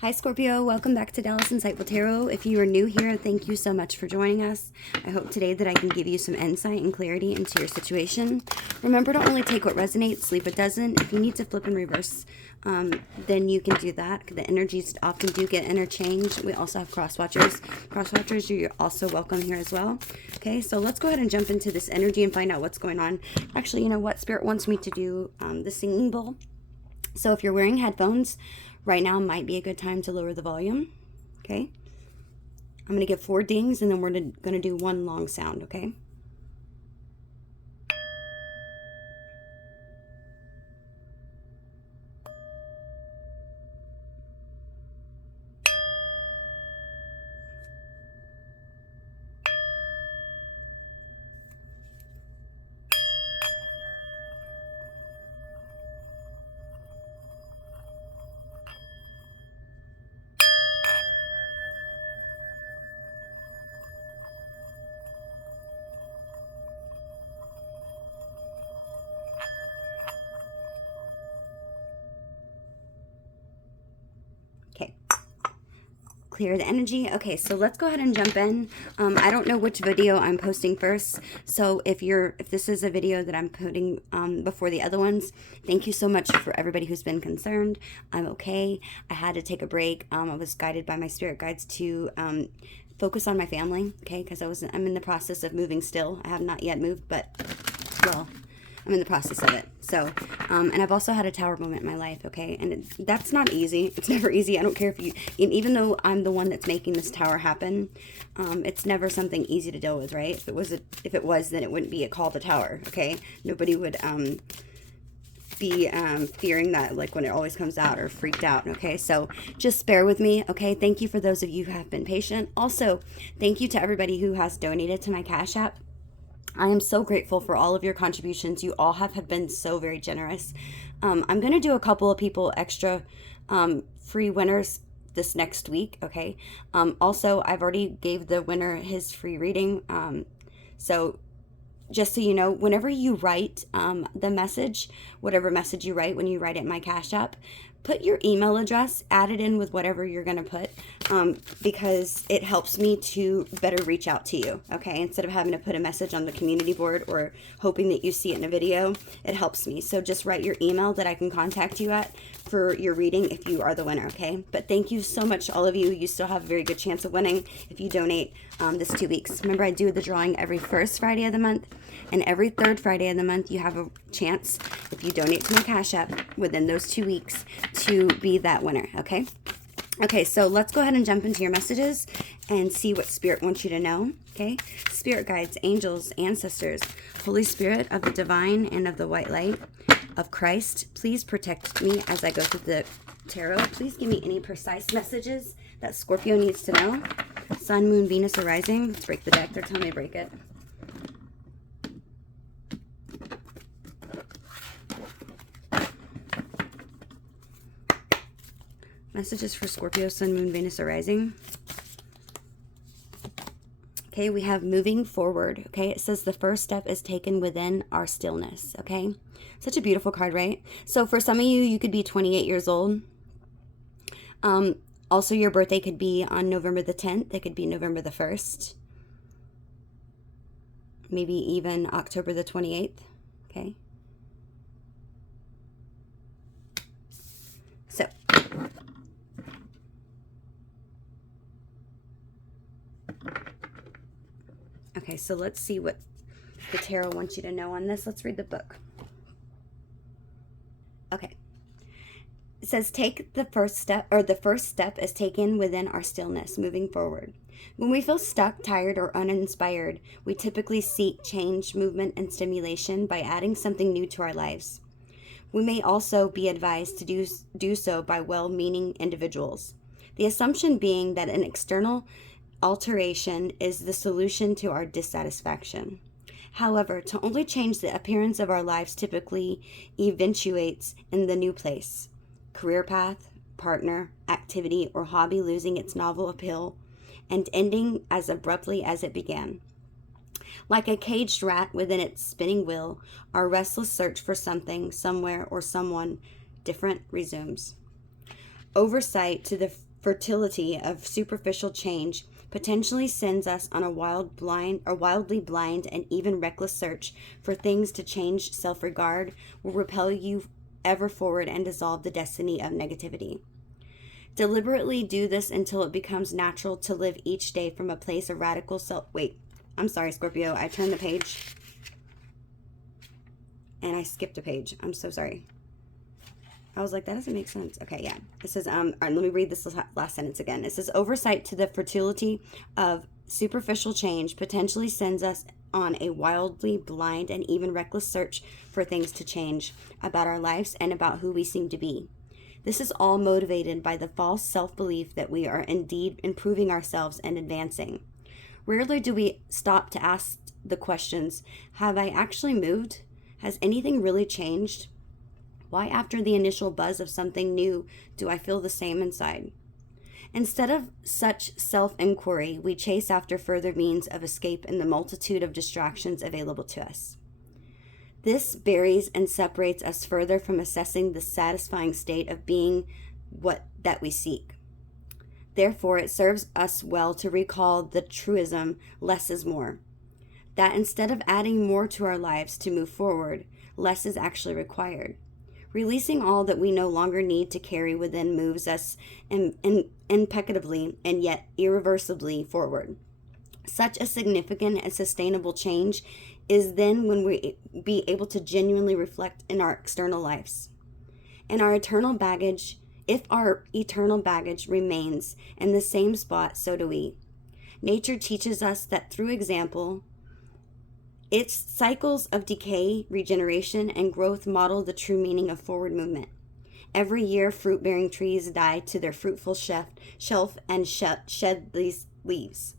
Hi Scorpio, welcome back to Dallas Insightful Tarot. If you are new here, thank you so much for joining us. I hope today that I can give you some insight and clarity into your situation. Remember to only take what resonates, leave what doesn't. If you need to flip and reverse, then you can do that. The energies often do get interchanged. We also have cross watchers. Cross watchers, you're also welcome here as well. Okay, so let's go ahead and jump into this energy and find out what's going on. Actually, you know what? Spirit wants me to do the singing bowl. So if you're wearing headphones, right now might be a good time to lower the volume. Okay. I'm going to give 4 dings and then we're going to do 1 long sound. Okay. Okay. Clear the energy. Okay, so let's go ahead and jump in. I don't know which video I'm posting first, so if this is a video that I'm putting before the other ones, thank you so much for everybody who's been concerned. I'm okay. I had to take a break. I was guided by my spirit guides to focus on my family, okay, because I'm in the process of moving still. I have not yet moved, but well, I'm in the process of it. So, and I've also had a tower moment in my life, okay? And that's not easy. It's never easy. I don't care if you, even though I'm the one that's making this tower happen, it's never something easy to deal with, right? If it was, then it wouldn't be called a tower, okay? Nobody would be fearing that, like, when it always comes out, or freaked out, okay? So just bear with me, okay? Thank you for those of you who have been patient. Also, thank you to everybody who has donated to my Cash App. I am so grateful for all of your contributions. You all have been so very generous. I'm going to do a couple of people extra free winners this next week, okay? Also, I've already gave the winner his free reading. So just so you know, whenever you write the message, whatever message you write, when you write it in my Cash App, put your email address, add it in with whatever you're going to put, because it helps me to better reach out to you, okay? Instead of having to put a message on the community board or hoping that you see it in a video, it helps me. So just write your email that I can contact you at for your reading if you are the winner, okay? But thank you so much, all of you. You still have a very good chance of winning if you donate this 2 weeks. Remember, I do the drawing every first Friday of the month, and every third Friday of the month, you have a chance, if you donate to my Cash App within those 2 weeks, to be that winner, okay? Okay, so let's go ahead and jump into your messages and see what Spirit wants you to know, okay? Spirit guides, angels, ancestors, Holy Spirit of the divine and of the white light of Christ, please protect me as I go through the tarot. Please give me any precise messages that Scorpio needs to know. Sun, Moon, Venus, or Rising. Let's break the deck. They're telling me to break it. Messages for Scorpio, Sun, Moon, Venus, or Rising. Okay, we have moving forward. Okay, it says the first step is taken within our stillness. Okay, such a beautiful card, right? So for some of you, you could be 28 years old. Also, your birthday could be on November the 10th. It could be November the 1st. Maybe even October the 28th. Okay. So, okay, so let's see what the tarot wants you to know on this. Let's read the book. Okay. It says, take the first step, or the first step is taken within our stillness, moving forward. When we feel stuck, tired, or uninspired, we typically seek change, movement, and stimulation by adding something new to our lives. We may also be advised to do so by well-meaning individuals. The assumption being that an external alteration is the solution to our dissatisfaction. However, to only change the appearance of our lives typically eventuates in the new place, career path, partner, activity, or hobby losing its novel appeal and ending as abruptly as it began. Like a caged rat within its spinning wheel, our restless search for something, somewhere, or someone different resumes. Oversight to the fertility of superficial change potentially sends us on a wildly blind and even reckless search for things to change. Self-regard will repel you ever forward and dissolve the destiny of negativity. Deliberately do this until it becomes natural to live each day from a place of radical I'm sorry, Scorpio, I turned the page and I skipped a page. I'm so sorry. I was like, that doesn't make sense. Okay, yeah. It says, all right, let me read this last sentence again. It says, oversight to the fertility of superficial change potentially sends us on a wildly blind and even reckless search for things to change about our lives and about who we seem to be. This is all motivated by the false self-belief that we are indeed improving ourselves and advancing. Rarely do we stop to ask the questions, have I actually moved? Has anything really changed? Why, after the initial buzz of something new, do I feel the same inside? Instead of such self-inquiry, we chase after further means of escape in the multitude of distractions available to us. This buries and separates us further from assessing the satisfying state of being that we seek. Therefore, it serves us well to recall the truism, less is more. That instead of adding more to our lives to move forward, less is actually required. Releasing all that we no longer need to carry within moves us impeccably and yet irreversibly forward. Such a significant and sustainable change is then when we be able to genuinely reflect in our external lives. And our eternal baggage, if our eternal baggage remains in the same spot, so do we. Nature teaches us that through example, its cycles of decay, regeneration, and growth model the true meaning of forward movement. Every year, fruit-bearing trees die to their fruitful shelf and shed these leaves.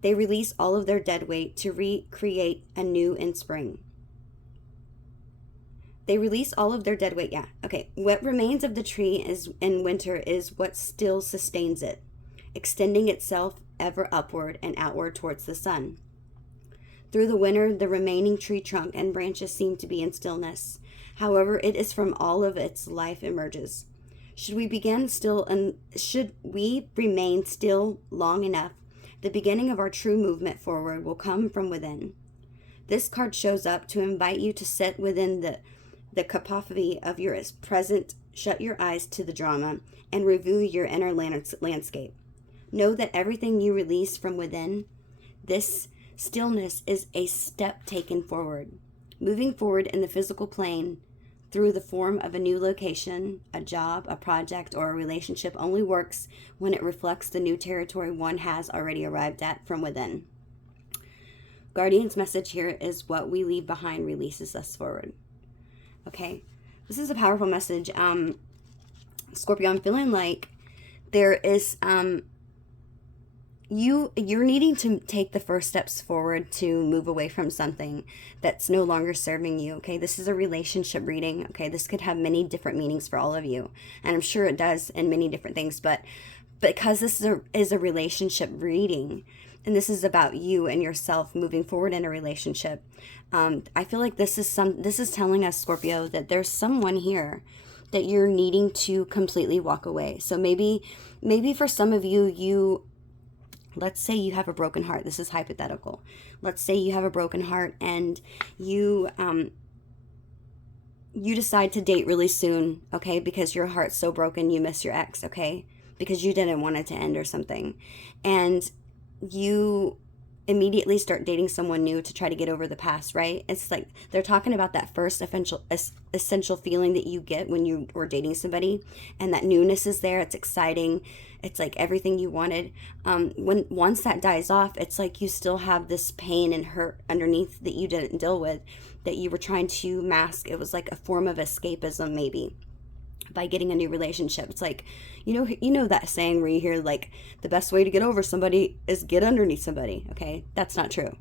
They release all of their dead weight to recreate anew in spring. They release all of their dead weight, yeah. Okay, what remains of the tree is in winter is what still sustains it, extending itself ever upward and outward towards the sun. Through the winter, the remaining tree trunk and branches seem to be in stillness. However, it is from all of its life emerges. Should we remain still long enough, the beginning of our true movement forward will come from within. This card shows up to invite you to sit within the cacophony of your present, shut your eyes to the drama, and review your inner landscape. Know that everything you release from within, this stillness is a step taken forward. Moving forward in the physical plane through the form of a new location, a job, a project, or a relationship only works when it reflects the new territory one has already arrived at from within. Guardian's message here is what we leave behind releases us forward. Okay, this is a powerful message. Scorpio, I'm feeling like there is you're needing to take the first steps forward to move away from something that's no longer serving you. Okay, this is a relationship reading. Okay, this could have many different meanings for all of you, and I'm sure it does in many different things, but because this is a relationship reading, and this is about you and yourself moving forward in a relationship, I feel like this is telling us, Scorpio, that there's someone here that you're needing to completely walk away. So maybe for some of you, let's say you have a broken heart. This is hypothetical. Let's say you have a broken heart and you decide to date really soon, okay, because your heart's so broken you miss your ex, okay, because you didn't want it to end or something. And you immediately start dating someone new to try to get over the past, right? It's like they're talking about that first essential feeling that you get when you were dating somebody, and that newness is there. It's exciting. It's like everything you wanted. Once that dies off, it's like you still have this pain and hurt underneath that you didn't deal with, that you were trying to mask. It was like a form of escapism, maybe, by getting a new relationship. It's like, you know that saying where you hear like the best way to get over somebody is get underneath somebody. Okay, that's not true.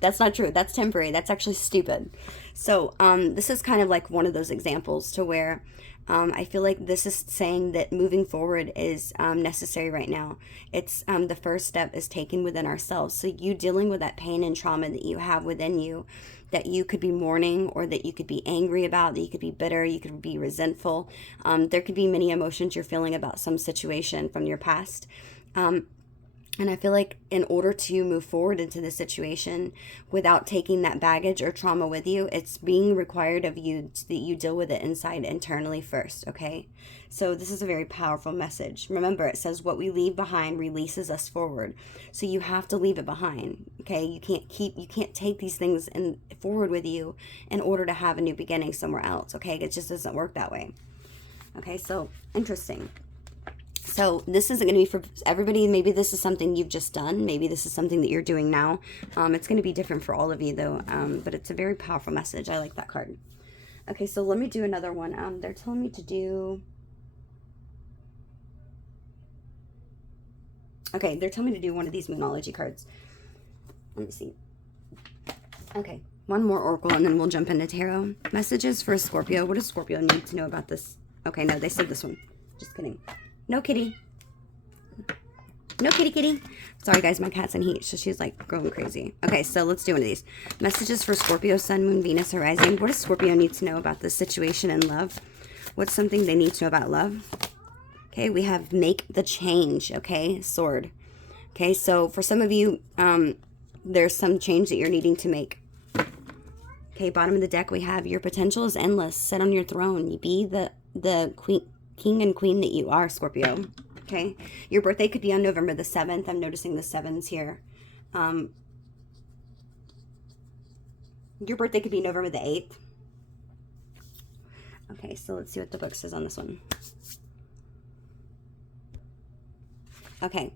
That's not true. That's temporary. That's actually stupid. So this is kind of like one of those examples to where I feel like this is saying that moving forward is necessary right now. It's the first step is taken within ourselves. So you dealing with that pain and trauma that you have within you, that you could be mourning, or that you could be angry about, that you could be bitter, you could be resentful. There could be many emotions you're feeling about some situation from your past. And I feel like in order to move forward into this situation without taking that baggage or trauma with you, it's being required of you that you deal with it inside internally first, okay? So this is a very powerful message. Remember, it says what we leave behind releases us forward. So you have to leave it behind, okay? You can't take these things forward with you in order to have a new beginning somewhere else, okay? It just doesn't work that way. Okay, so interesting. So this isn't going to be for everybody. Maybe this is something you've just done. Maybe this is something that you're doing now. It's going to be different for all of you, though. But it's a very powerful message. I like that card. Okay, so let me do another one. They're telling me to do... Okay, they're telling me to do one of these Moonology cards. Let me see. Okay, one more Oracle, and then we'll jump into Tarot. Messages for Scorpio. What does Scorpio need to know about this? Okay, no, they said this one. Just kidding. No kitty. No kitty kitty. Sorry guys, my cat's in heat, so she's like going crazy. Okay, so let's do one of these. Messages for Scorpio, Sun, Moon, Venus, Horizon. What does Scorpio need to know about this situation in love? What's something they need to know about love? Okay, we have make the change, okay? Sword. Okay, so for some of you, there's some change that you're needing to make. Okay, bottom of the deck, we have your potential is endless. Sit on your throne. You be the queen. King and queen that you are, Scorpio. Okay, your birthday could be on November the 7th. I'm noticing the 7s here. Your birthday could be November the 8th. Okay, so let's see what the book says on this one. Okay,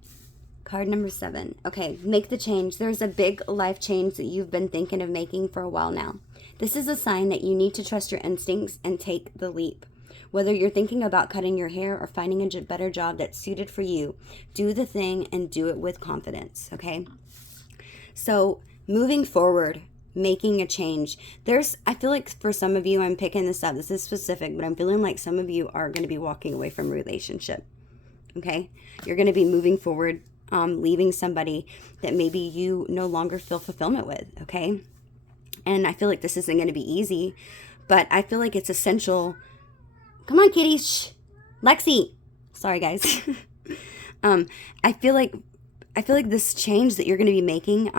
card number 7. Okay, make the change. There's a big life change that you've been thinking of making for a while now. This is a sign that you need to trust your instincts and take the leap. Whether you're thinking about cutting your hair or finding a better job that's suited for you, do the thing and do it with confidence, okay? So moving forward, making a change. I feel like for some of you, I'm picking this up. This is specific, but I'm feeling like some of you are going to be walking away from a relationship, okay? You're going to be moving forward, leaving somebody that maybe you no longer feel fulfillment with, okay? And I feel like this isn't going to be easy, but I feel like it's essential. Come on, kitty. Shh. Lexi. Sorry, guys. I feel like this change that you're going to be making,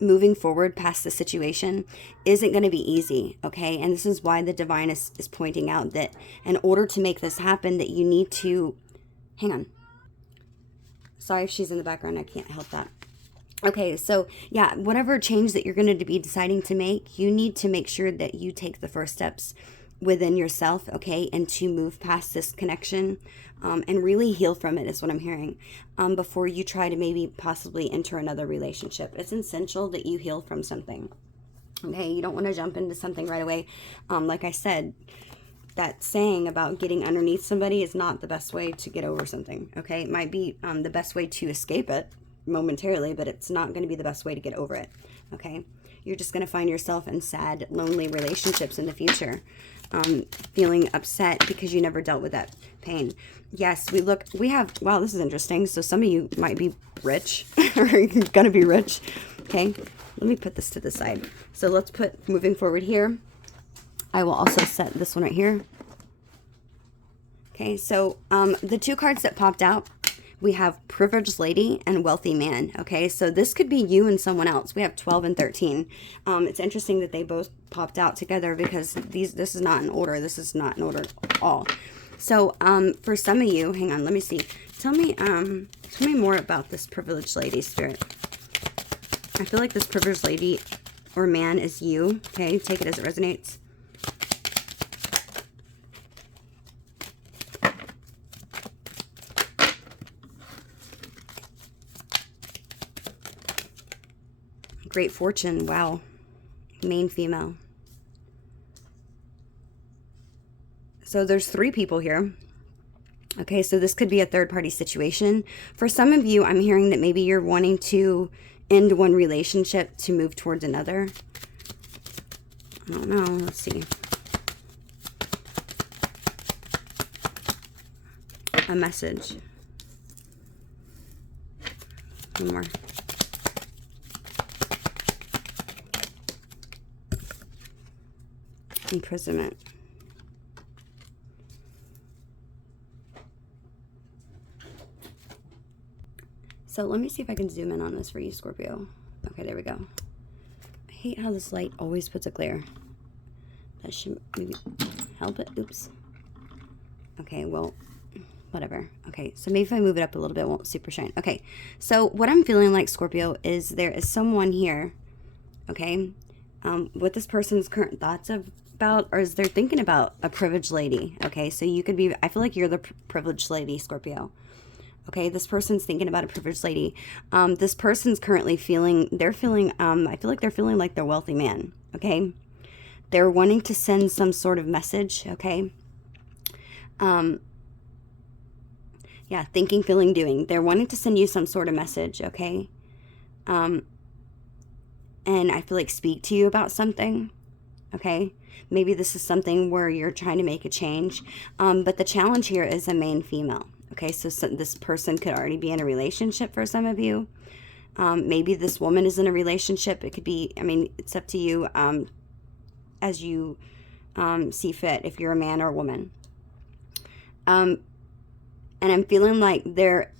moving forward past the situation, isn't going to be easy, okay? And this is why the divine is pointing out that in order to make this happen, that you need to... Hang on. Sorry if she's in the background. I can't help that. Okay, so yeah, whatever change that you're going to be deciding to make, you need to make sure that you take the first steps within yourself, okay, and to move past this connection and really heal from it is what I'm hearing, before you try to maybe possibly enter another relationship. It's essential that you heal from something, okay? You don't want to jump into something right away. Like I said, that saying about getting underneath somebody is not the best way to get over something, okay? It might be the best way to escape it momentarily, but it's not going to be the best way to get over it, okay? You're just going to find yourself in sad, lonely relationships in the future, feeling upset because you never dealt with that pain. Yes, we have, wow, this is interesting. So some of you might be rich or you're going to be rich. Okay, let me put this to the side. So let's put moving forward here. I will also set this one right here. Okay, so the two cards that popped out, we have privileged lady and wealthy man. Okay, so this could be you and someone else. We have 12 and 13. It's interesting that they both popped out together because this is not in order. This is not in order at all. So for some of you, hang on, let me see. Tell me more about this privileged lady, Spirit. I feel like this privileged lady or man is you. Okay, take it as it resonates. Great fortune. Wow. Main female. So there's 3 people here. Okay, so this could be a third-party situation. For some of you, I'm hearing that maybe you're wanting to end one relationship to move towards another. I don't know. Let's see. a message. One more. Imprisonment. So let me see if I can zoom in on this for you, Scorpio. Okay, there we go. I hate how this light always puts a glare. That should maybe help it. Oops. Okay, well, whatever. Okay, so maybe if I move it up a little bit, it won't super shine. Okay, so what I'm feeling like, Scorpio, is there is someone here, okay, what this person's current thoughts about, or is they're thinking about a privileged lady, okay? So you could be, I feel like you're the privileged lady, Scorpio. Okay, this person's thinking about a privileged lady. This person's currently feeling, I feel like they're feeling like they're a wealthy man, okay? They're wanting to send some sort of message, okay? Yeah, thinking, feeling, doing. They're wanting to send you some sort of message, okay? And I feel like speak to you about something, okay? Maybe this is something where you're trying to make a change. But the challenge here is a main female. Okay, so this person could already be in a relationship for some of you. Maybe this woman is in a relationship. It could be, I mean, it's up to you as you see fit, if you're a man or a woman. And I'm feeling like their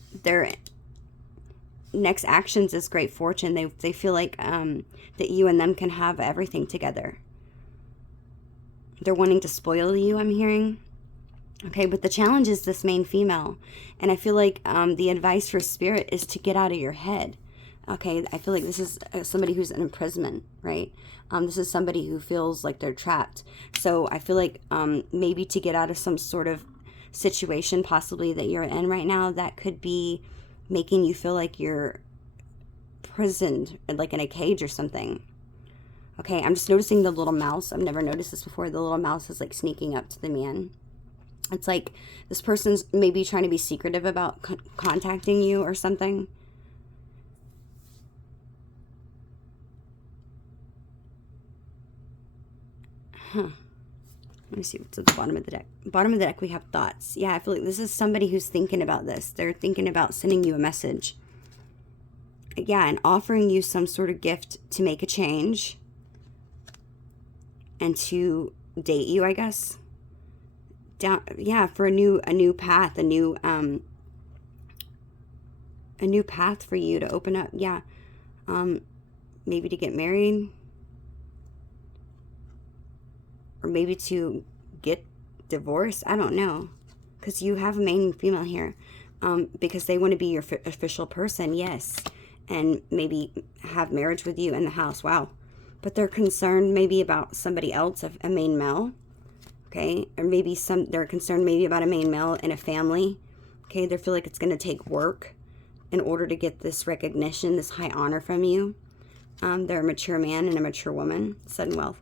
next actions is great fortune. They feel like that you and them can have everything together. They're wanting to spoil you, I'm hearing. Okay, but the challenge is this main female. And I feel like the advice for spirit is to get out of your head. Okay, I feel like this is somebody who's in imprisonment, right? This is somebody who feels like they're trapped. So I feel like maybe to get out of some sort of situation possibly that you're in right now, that could be making you feel like you're imprisoned, like in a cage or something. Okay, I'm just noticing the little mouse. I've never noticed this before. The little mouse is like sneaking up to the man. It's like this person's maybe trying to be secretive about contacting you or something. Huh. Let me see what's at the bottom of the deck. Bottom of the deck, we have thoughts. Yeah, I feel like this is somebody who's thinking about this. They're thinking about sending you a message. Yeah, and offering you some sort of gift to make a change. And to date you, I guess. For a new path, a new path for you to open up. Yeah, maybe to get married, or maybe to get divorced. I don't know, because you have a main female here, because they want to be your official person, yes, and maybe have marriage with you in the house. Wow, but they're concerned maybe about somebody else, a main male. Okay, or maybe they're concerned maybe about a main male in a family. Okay, they feel like it's going to take work in order to get this recognition, this high honor from you. They're a mature man and a mature woman. Sudden wealth.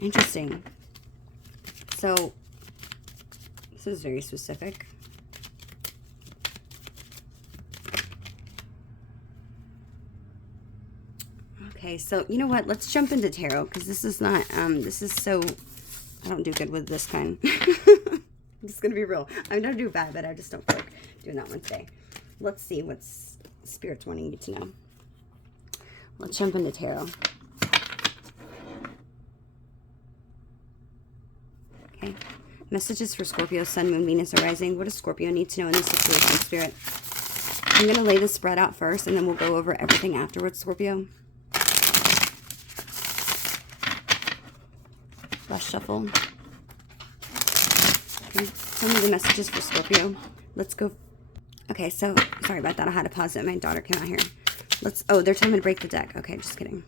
Interesting. So, this is very specific. Okay, so you know what? Let's jump into tarot, because this is not, this is so... I don't do good with this kind. I'm just going to be real. I don't do bad, but I just don't feel like doing that one today. Let's see what Spirit's wanting you to know. Let's jump into tarot. Okay. Messages for Scorpio, Sun, Moon, Venus, or Rising. What does Scorpio need to know in this situation, Spirit? I'm going to lay the spread out first, and then we'll go over everything afterwards, Scorpio. Last shuffle. Okay, tell me the messages for Scorpio. Let's go. Okay, so sorry about that. I had to pause it. My daughter came out here. Oh, they're telling me to break the deck. Okay, just kidding.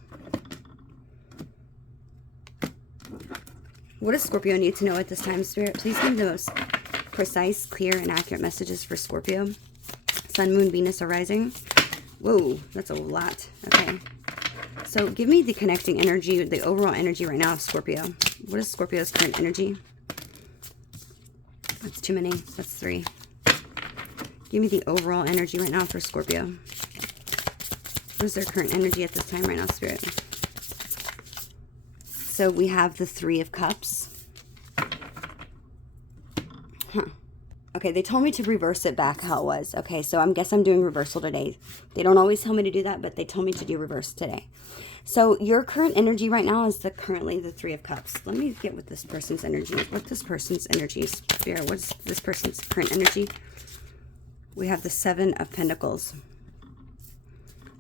What does Scorpio need to know at this time, Spirit? Please give me the most precise, clear, and accurate messages for Scorpio. Sun, Moon, Venus, or Rising. Whoa, that's a lot. Okay. So give me the connecting energy, the overall energy right now of Scorpio. What is Scorpio's current energy? That's too many. That's 3. Give me the overall energy right now for Scorpio. What is their current energy at this time right now, Spirit? So we have the 3 of Cups. Huh. Okay, they told me to reverse it back how it was. Okay, so I guess I'm doing reversal today. They don't always tell me to do that, but they told me to do reverse today. So your current energy right now is currently the Three of Cups. Let me get with this person's energy. What this person's energy is. Spirit, what's this person's current energy? We have the Seven of Pentacles.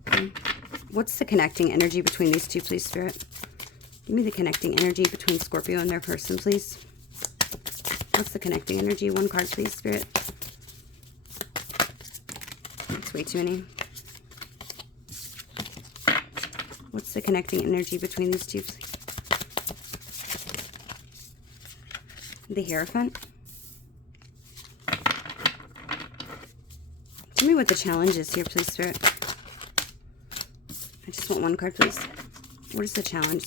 Okay. What's the connecting energy between these two, please, Spirit? Give me the connecting energy between Scorpio and their person, please. What's the connecting energy? One card, please, Spirit. That's way too many. What's the connecting energy between these two, please? The Hierophant. Tell me what the challenge is here, please, Spirit. I just want one card, please. What is the challenge?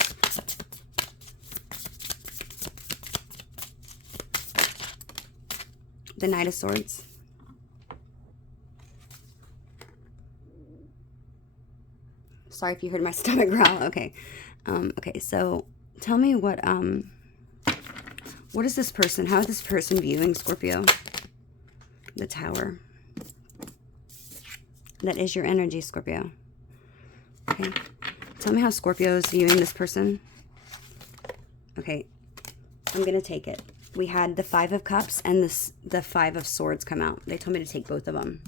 The Knight of Swords. Sorry if you heard my stomach growl. Okay. Okay, so tell me what is this person? How is this person viewing Scorpio? The Tower. That is your energy, Scorpio. Okay. Tell me how Scorpio is viewing this person. Okay. I'm going to take it. We had the Five of Cups and the Five of Swords come out. They told me to take both of them.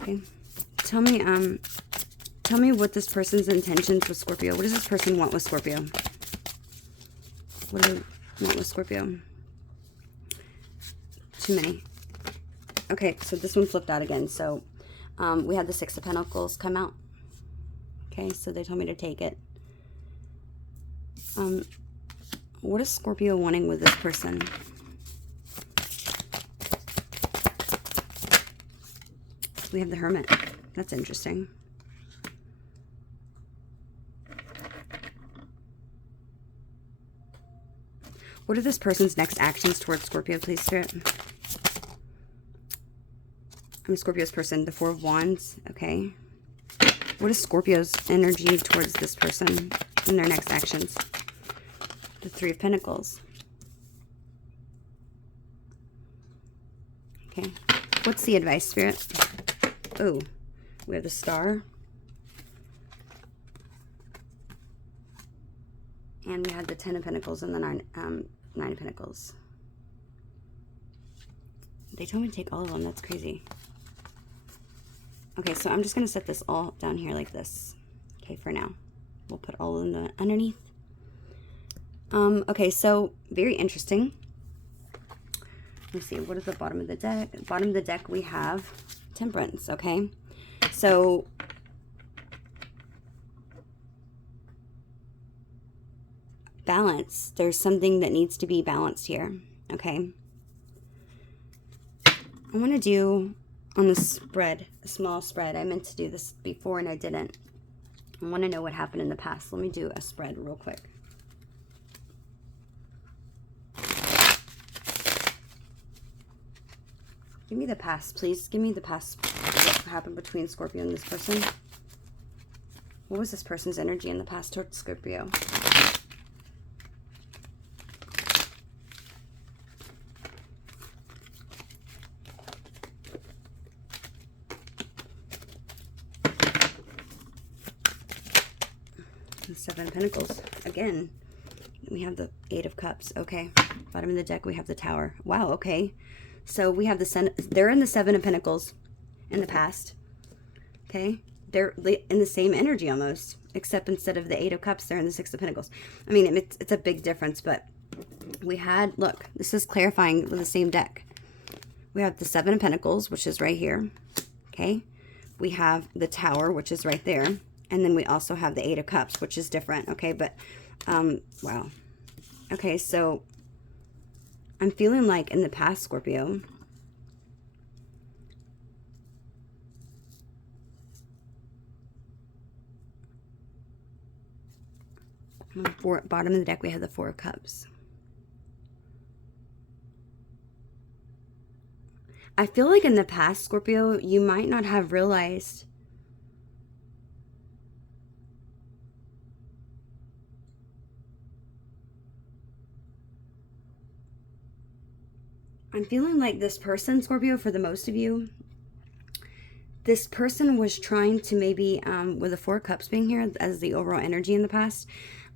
Okay. Tell me what this person's intentions with Scorpio. What does this person want with Scorpio? What do they want with Scorpio? Too many. Okay, so this one flipped out again. So we had the Six of Pentacles come out. Okay, so they told me to take it. What is Scorpio wanting with this person? We have the Hermit. That's interesting. What are this person's next actions towards Scorpio, please, Spirit? I'm Scorpio's person. The Four of Wands. Okay. What is Scorpio's energy towards this person in their next actions? The Three of Pentacles. Okay. What's the advice, Spirit? Oh, we have the Star. And we had the Ten of Pentacles and the Nine of Pentacles. They told me to take all of them. That's crazy. Okay, so I'm just going to set this all down here like this. Okay, for now. We'll put all in the underneath. Okay, so very interesting. Let's see, what is the bottom of the deck? At the bottom of the deck, we have Temperance, okay? So balance. There's something that needs to be balanced here, okay? I want to do on the spread, a small spread. I meant to do this before and I didn't. I want to know what happened in the past. Let me do a spread real quick. Give me the past, please. Give me the past. What happened between Scorpio and this person? What was this person's energy in the past towards Scorpio? The Seven of Pentacles. Again, we have the Eight of Cups. Okay. Bottom of the deck, we have the Tower. Wow, okay. So we have they're in the Seven of Pentacles in the past. Okay. They're in the same energy almost, except instead of the Eight of Cups, they're in the Six of Pentacles. I mean, it's a big difference, but we had, look, this is clarifying with the same deck. We have the Seven of Pentacles, which is right here. Okay. We have the Tower, which is right there. And then we also have the Eight of Cups, which is different. Okay. But, wow. Okay. So I'm feeling like in the past, Scorpio, bottom of the deck, we have the Four of Cups. I feel like in the past, Scorpio, you might not have realized I'm feeling like this person, Scorpio, for the most of you, this person was trying to maybe, with the Four of Cups being here as the overall energy in the past,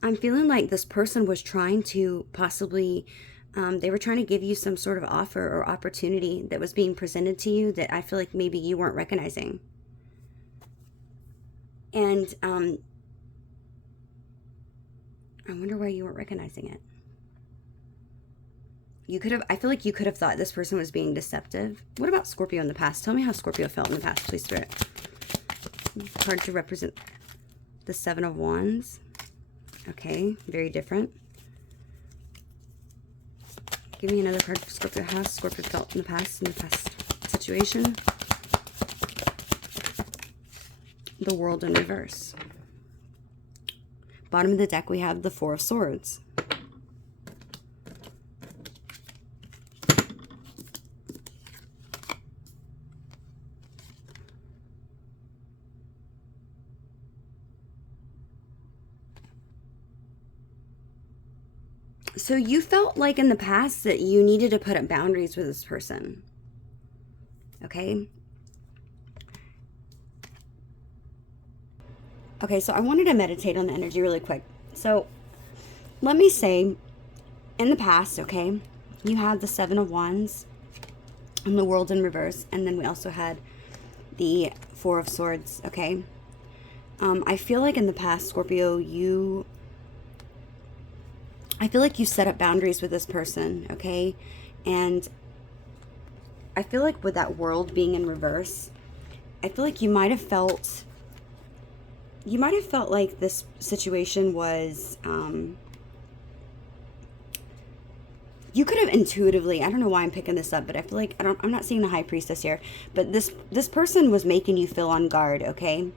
I'm feeling like this person was trying to possibly, they were trying to give you some sort of offer or opportunity that was being presented to you that I feel like maybe you weren't recognizing. And I wonder why you weren't recognizing it. You could have, I feel like you could have thought this person was being deceptive. What about Scorpio in the past? Tell me how Scorpio felt in the past, please, Spirit. Hard to represent the Seven of Wands. Okay, very different. Give me another card for Scorpio. How Scorpio felt in the past situation. The World in reverse. Bottom of the deck, we have the Four of Swords. So you felt like in the past that you needed to put up boundaries with this person. Okay? Okay, so I wanted to meditate on the energy really quick. So let me say, in the past, okay, you had the Seven of Wands and the World in reverse, and then we also had the Four of Swords, okay? I feel like in the past, Scorpio, I feel like you set up boundaries with this person, okay? And I feel like with that World being in reverse, I feel like you might have felt like this situation was, you could have intuitively, I don't know why I'm picking this up, but I feel like, I'm not seeing the High Priestess here, but this person was making you feel on guard, okay?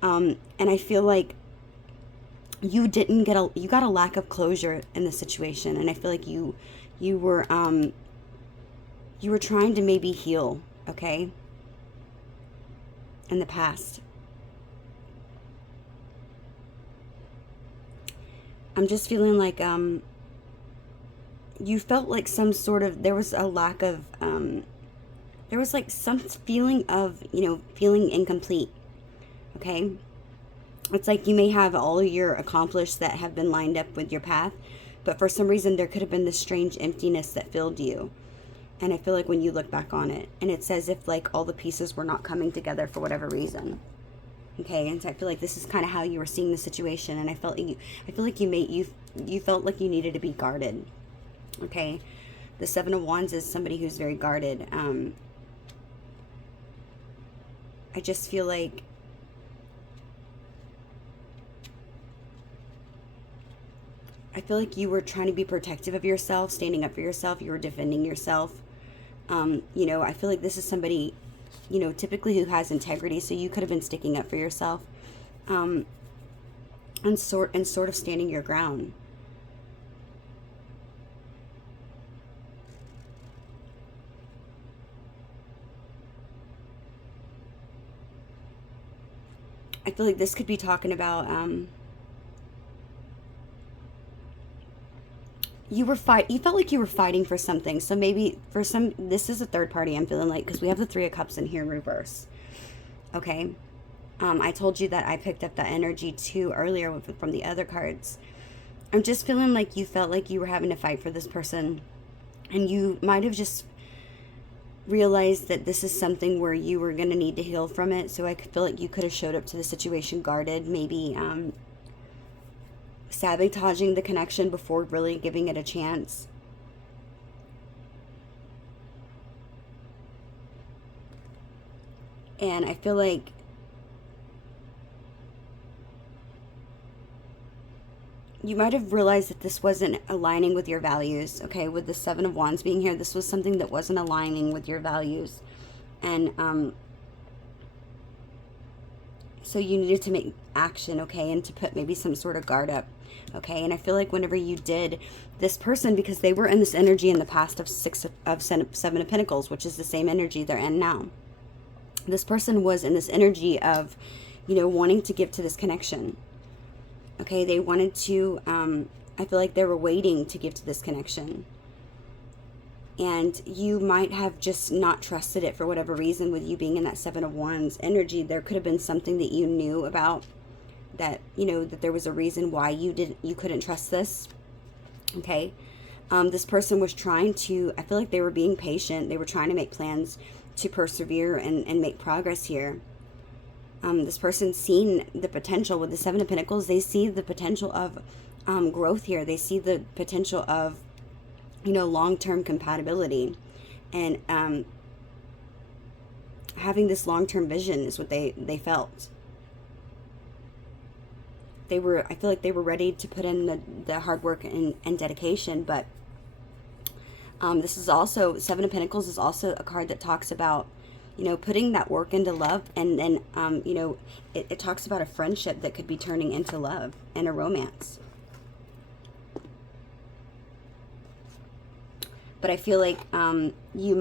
And I feel like you got a lack of closure in the situation, and I feel like you were trying to maybe heal, okay, in the past. I'm just feeling like you felt like some sort of, there was a lack of, there was like some feeling of, feeling incomplete, okay? It's like you may have all your accomplished that have been lined up with your path, but for some reason there could have been this strange emptiness that filled you. And I feel like when you look back on it, and it's as if like all the pieces were not coming together for whatever reason. Okay, and so I feel like this is kind of how you were seeing the situation, and I feel like you felt like you needed to be guarded. Okay, the Seven of Wands is somebody who's very guarded. I just feel like you were trying to be protective of yourself, standing up for yourself. You were defending yourself. I feel like this is somebody, typically who has integrity. So you could have been sticking up for yourself, and sort of standing your ground. I feel like this could be talking about, you felt like you were fighting for something. So maybe this is a third party, I'm feeling like, because we have the Three of Cups in here in reverse. Okay. I told you that I picked up that energy too earlier from the other cards. I'm just feeling like you felt like you were having to fight for this person, and you might have just realized that this is something where you were going to need to heal from it. So I feel like you could have showed up to the situation guarded, maybe sabotaging the connection before really giving it a chance. And I feel like you might have realized that this wasn't aligning with your values, okay? With the Seven of Wands being here, this was something that wasn't aligning with your values. And so you needed to make action, okay? And to put maybe some sort of guard up, okay? And I feel like whenever you did, this person, because they were in this energy in the past of Seven of Pentacles, which is the same energy they're in now. This person was in this energy of, wanting to give to this connection. Okay, they wanted to, I feel like they were waiting to give to this connection. And you might have just not trusted it for whatever reason. With you being in that Seven of Wands energy, there could have been something that you knew about, that, you know, that there was a reason why you couldn't trust this. Okay. This person was trying to, I feel like they were being patient. They were trying to make plans to persevere and make progress here. This person's seen the potential with the Seven of Pentacles. They see the potential of growth here. They see the potential of, you know, long-term compatibility, and having this long-term vision is what they felt. They were, I feel like they were ready to put in the hard work and dedication. But this is also, Seven of Pentacles is also a card that talks about, you know, putting that work into love. And then, you know, it talks about a friendship that could be turning into love and a romance. But I feel like you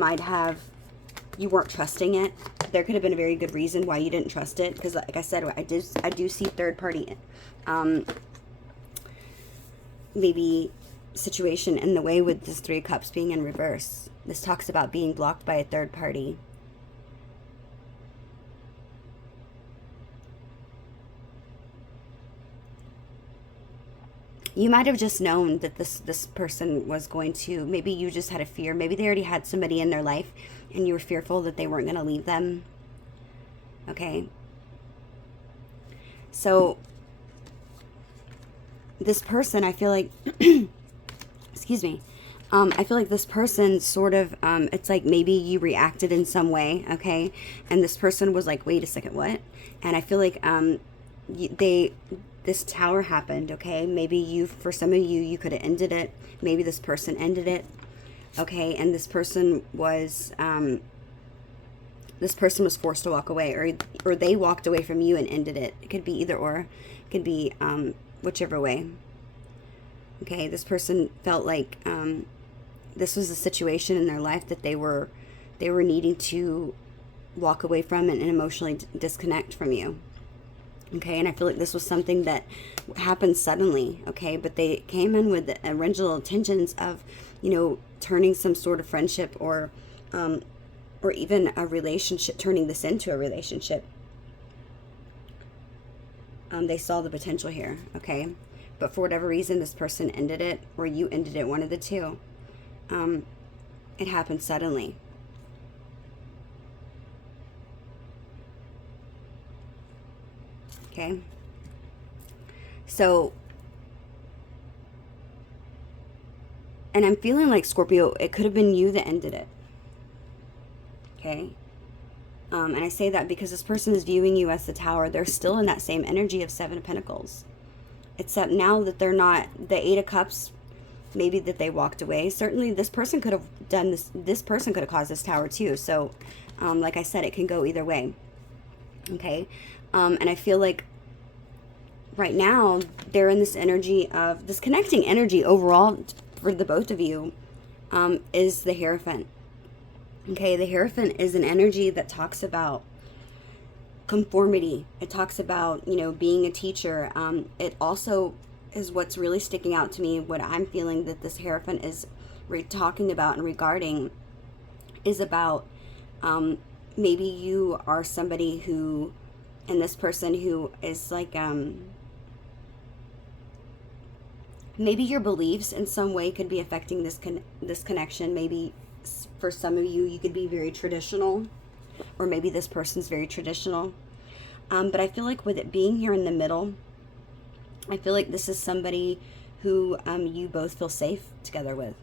weren't trusting it. There could have been a very good reason why you didn't trust it. Because like I said, I do see third party maybe situation in the way with this Three of Cups being in reverse. This talks about being blocked by a third party. You might have just known that this person was going to, maybe you just had a fear. Maybe they already had somebody in their life and you were fearful that they weren't going to leave them. Okay. So this person, I feel like, excuse me, I feel like this person sort of, it's like maybe you reacted in some way, okay? And this person was like, wait a second, what? And I feel like this tower happened, okay? Maybe for some of you, you could have ended it. Maybe this person ended it, okay? And this person was forced to walk away, or they walked away from you and ended it. It could be either or. It could be whichever way. Okay, this person felt like this was a situation in their life that they were needing to walk away from and emotionally disconnect from you. Okay, and I feel like this was something that happened suddenly, okay? But they came in with the original intentions of, you know, turning some sort of friendship or even a relationship, turning this into a relationship. They saw the potential here, okay? But for whatever reason, this person ended it, or you ended it, one of the two. It happened suddenly. Okay, so, and I'm feeling like, Scorpio, it could have been you that ended it. Okay, and I say that because this person is viewing you as the Tower. They're still in that same energy of Seven of Pentacles, except now that they're not the Eight of Cups. Maybe that they walked away. Certainly, this person could have done this. This person could have caused this Tower too. So, like I said, it can go either way. Okay. And I feel like right now they're in this energy of this connecting energy overall for the both of you is the Hierophant. Okay, the Hierophant is an energy that talks about conformity. It talks about, you know, being a teacher. It also is what's really sticking out to me. What I'm feeling that this Hierophant is talking about and regarding is about maybe you are somebody who, and this person who is like, maybe your beliefs in some way could be affecting this connection. Maybe for some of you, you could be very traditional, or maybe this person's very traditional. But I feel like with it being here in the middle, I feel like this is somebody who you both feel safe together with.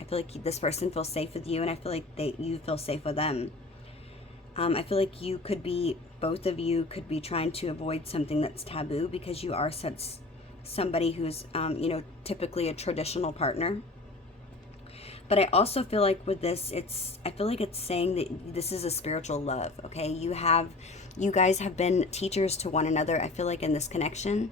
I feel like this person feels safe with you, and I feel like you feel safe with them. I feel like you could be, both of you could be trying to avoid something that's taboo because you are somebody who's, you know, typically a traditional partner. But I also feel like with this, I feel like it's saying that this is a spiritual love, okay? You guys have been teachers to one another, I feel like, in this connection,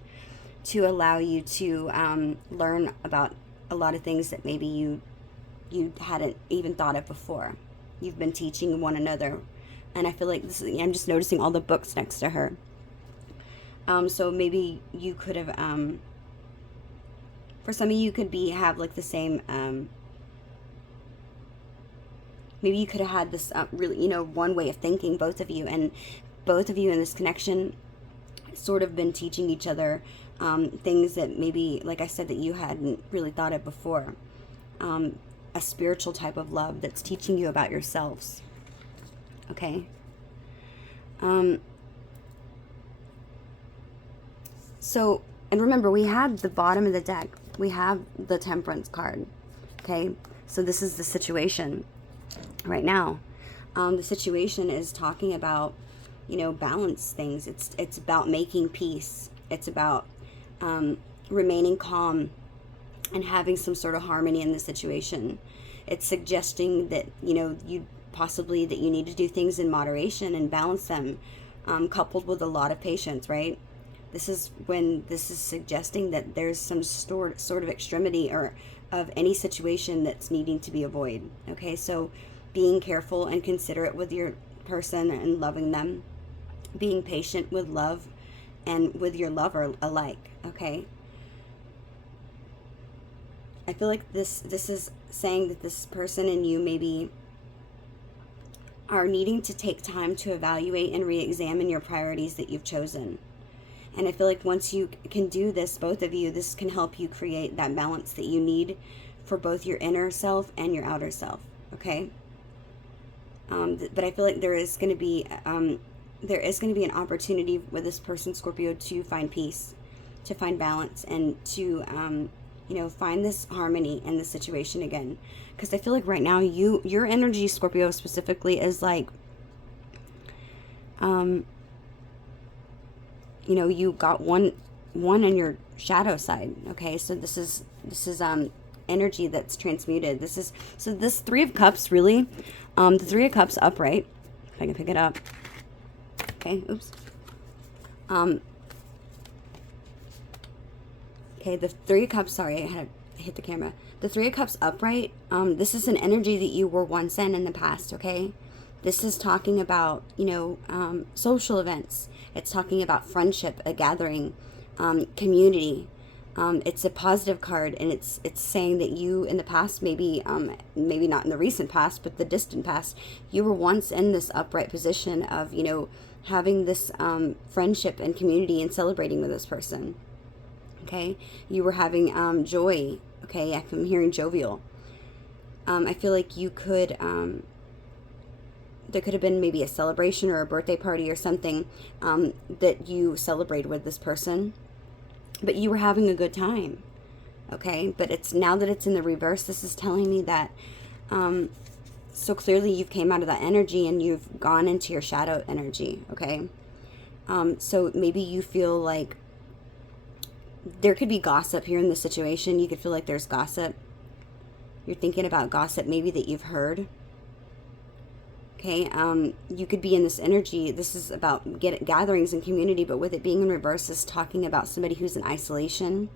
to allow you to learn about a lot of things that maybe you hadn't even thought of before. You've been teaching one another. And I feel like I'm just noticing all the books next to her. So maybe you could have, for some of you could have like the same, Maybe you could have had this really, you know, one way of thinking, both of you, and both of you in this connection sort of been teaching each other things that maybe, like I said, that you hadn't really thought of before. A spiritual type of love that's teaching you about yourselves. Okay. So, and remember, we had the bottom of the deck. We have the Temperance card. Okay. So this is the situation right now. The situation is talking about, you know, balance things. It's about making peace. It's about remaining calm and having some sort of harmony in the situation. It's suggesting that, you know, that you need to do things in moderation and balance them, coupled with a lot of patience, right? This is suggesting that there's some sort of extremity or of any situation that's needing to be avoided. Okay, so being careful and considerate with your person and loving them, being patient with love and with your lover alike. Okay, I feel like this is saying that this person and you maybe are needing to take time to evaluate and re-examine your priorities that you've chosen. And I feel like once you can do this, both of you, this can help you create that balance that you need for both your inner self and your outer self. Okay. But I feel like there is going to be an opportunity with this person, Scorpio, to find peace, to find balance, and to you know, find this harmony in the situation again. Because I feel like right now your energy, Scorpio, specifically, is like you know, you got one on your shadow side. Okay, so this is energy that's transmuted. This Three of Cups, really, the Three of Cups upright, if I can pick it up. Okay, oops. Okay, the Three of Cups, sorry, I had to hit the camera. The Three of Cups upright, this is an energy that you were once in the past. Okay, this is talking about, you know, social events. It's talking about friendship, a gathering, community. It's a positive card, and it's saying that you in the past, maybe not in the recent past, but the distant past, you were once in this upright position of, you know, having this friendship and community and celebrating with this person. Okay, you were having joy. Okay, I'm hearing jovial. I feel like you could there could have been maybe a celebration or a birthday party or something that you celebrated with this person, but you were having a good time. Okay, but it's now that it's in the reverse, this is telling me that so clearly you've came out of that energy and you've gone into your shadow energy. Okay, so maybe you feel like there could be gossip here in this situation. You could feel like there's gossip. You're thinking about gossip maybe that you've heard. Okay, you could be in this energy. This is about gatherings and community, but with it being in reverse, is talking about somebody who's in isolation,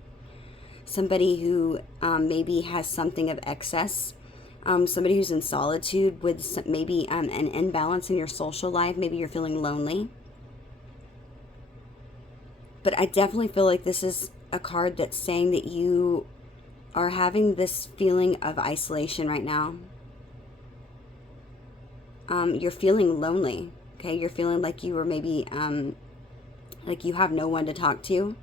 somebody who maybe has something of excess, somebody who's in solitude with maybe an imbalance in your social life. Maybe you're feeling lonely. But I definitely feel like this is a card that's saying that you are having this feeling of isolation right now. You're feeling lonely. Okay, you're feeling like you were maybe like you have no one to talk to.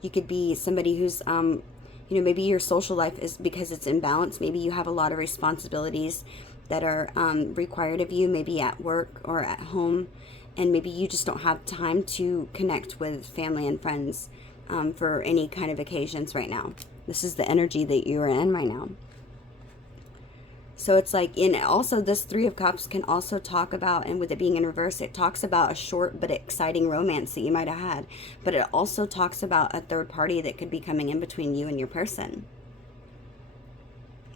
You could be somebody who's you know, maybe your social life is, because it's imbalanced, maybe you have a lot of responsibilities that are required of you, maybe at work or at home, and maybe you just don't have time to connect with family and friends for any kind of occasions right now. This is the energy that you're in right now. So it's like, also this Three of Cups can also talk about, and with it being in reverse, it talks about a short but exciting romance that you might have had. But it also talks about a third party that could be coming in between you and your person.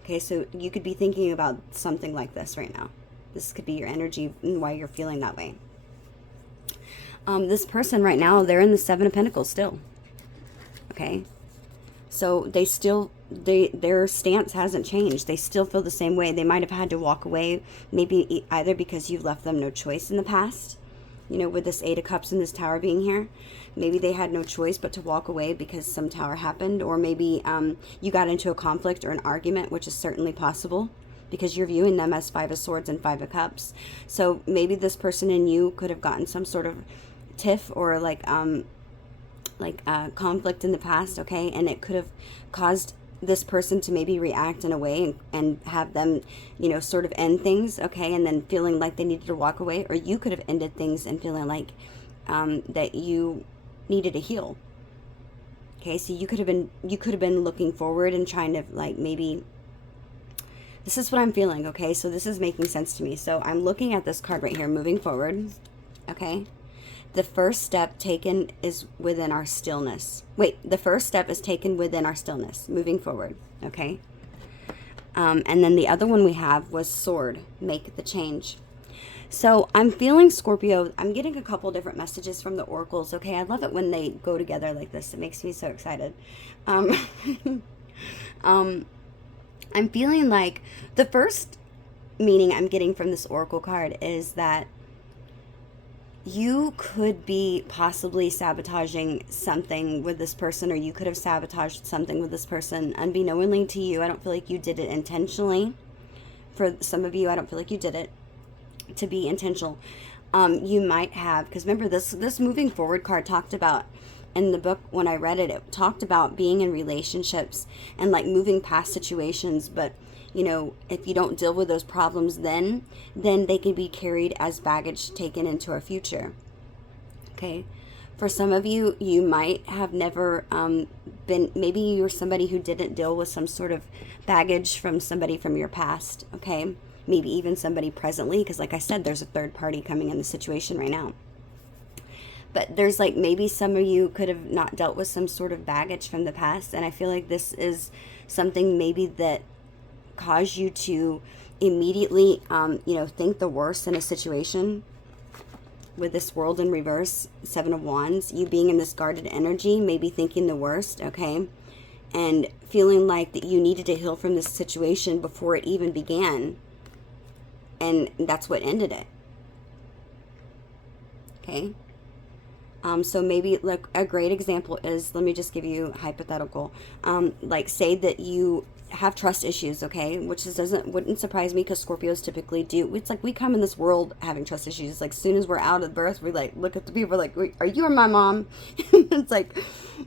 Okay, so you could be thinking about something like this right now. This could be your energy and why you're feeling that way. This person right now, they're in the Seven of Pentacles still. Okay, so they still, their stance hasn't changed. They still feel the same way. They might have had to walk away, maybe either because you've left them no choice in the past, you know, with this Eight of Cups and this Tower being here. Maybe they had no choice but to walk away because some Tower happened, or maybe you got into a conflict or an argument, which is certainly possible. because you're viewing them as Five of Swords and Five of Cups. So maybe this person and you could have gotten some sort of tiff or conflict in the past, okay? And it could have caused this person to maybe react in a way and have them, you know, sort of end things, okay? And then feeling like they needed to walk away, or you could have ended things and feeling like that you needed to heal. Okay, so you could have been looking forward and trying to, like, maybe, this is what I'm feeling, okay? So this is making sense to me. So I'm looking at this card right here, moving forward, okay? The first step taken is within our stillness. Wait, the first step is taken within our stillness, moving forward, okay? And then the other one we have was sword, make the change. So I'm feeling, Scorpio, I'm getting a couple different messages from the oracles, okay? I love it when they go together like this. It makes me so excited. I'm feeling like the first meaning I'm getting from this oracle card is that you could be possibly sabotaging something with this person, or you could have sabotaged something with this person unbeknowingly to you. I don't feel like you did it intentionally. For some of you, I don't feel like you did it to be intentional. You might have, because remember this moving forward card talked about, in the book when I read it, it talked about being in relationships and like moving past situations, but you know, if you don't deal with those problems then they can be carried as baggage taken into our future. Okay, for some of you, you might have never been, maybe you're somebody who didn't deal with some sort of baggage from somebody from your past, okay? Maybe even somebody presently, because like I said, there's a third party coming in the situation right now. But there's like, maybe some of you could have not dealt with some sort of baggage from the past, and I feel like this is something maybe that caused you to immediately, you know, think the worst in a situation. With this world in reverse, Seven of Wands, you being in this guarded energy, maybe thinking the worst, okay? And feeling like that you needed to heal from this situation before it even began. And that's what ended it. Okay? So maybe like a great example is, let me just give you a hypothetical. Like say that you have trust issues, okay? Which wouldn't surprise me, because Scorpios typically do. It's like we come in this world having trust issues. Like as soon as we're out of birth, we like look at the people like, are you my mom? It's like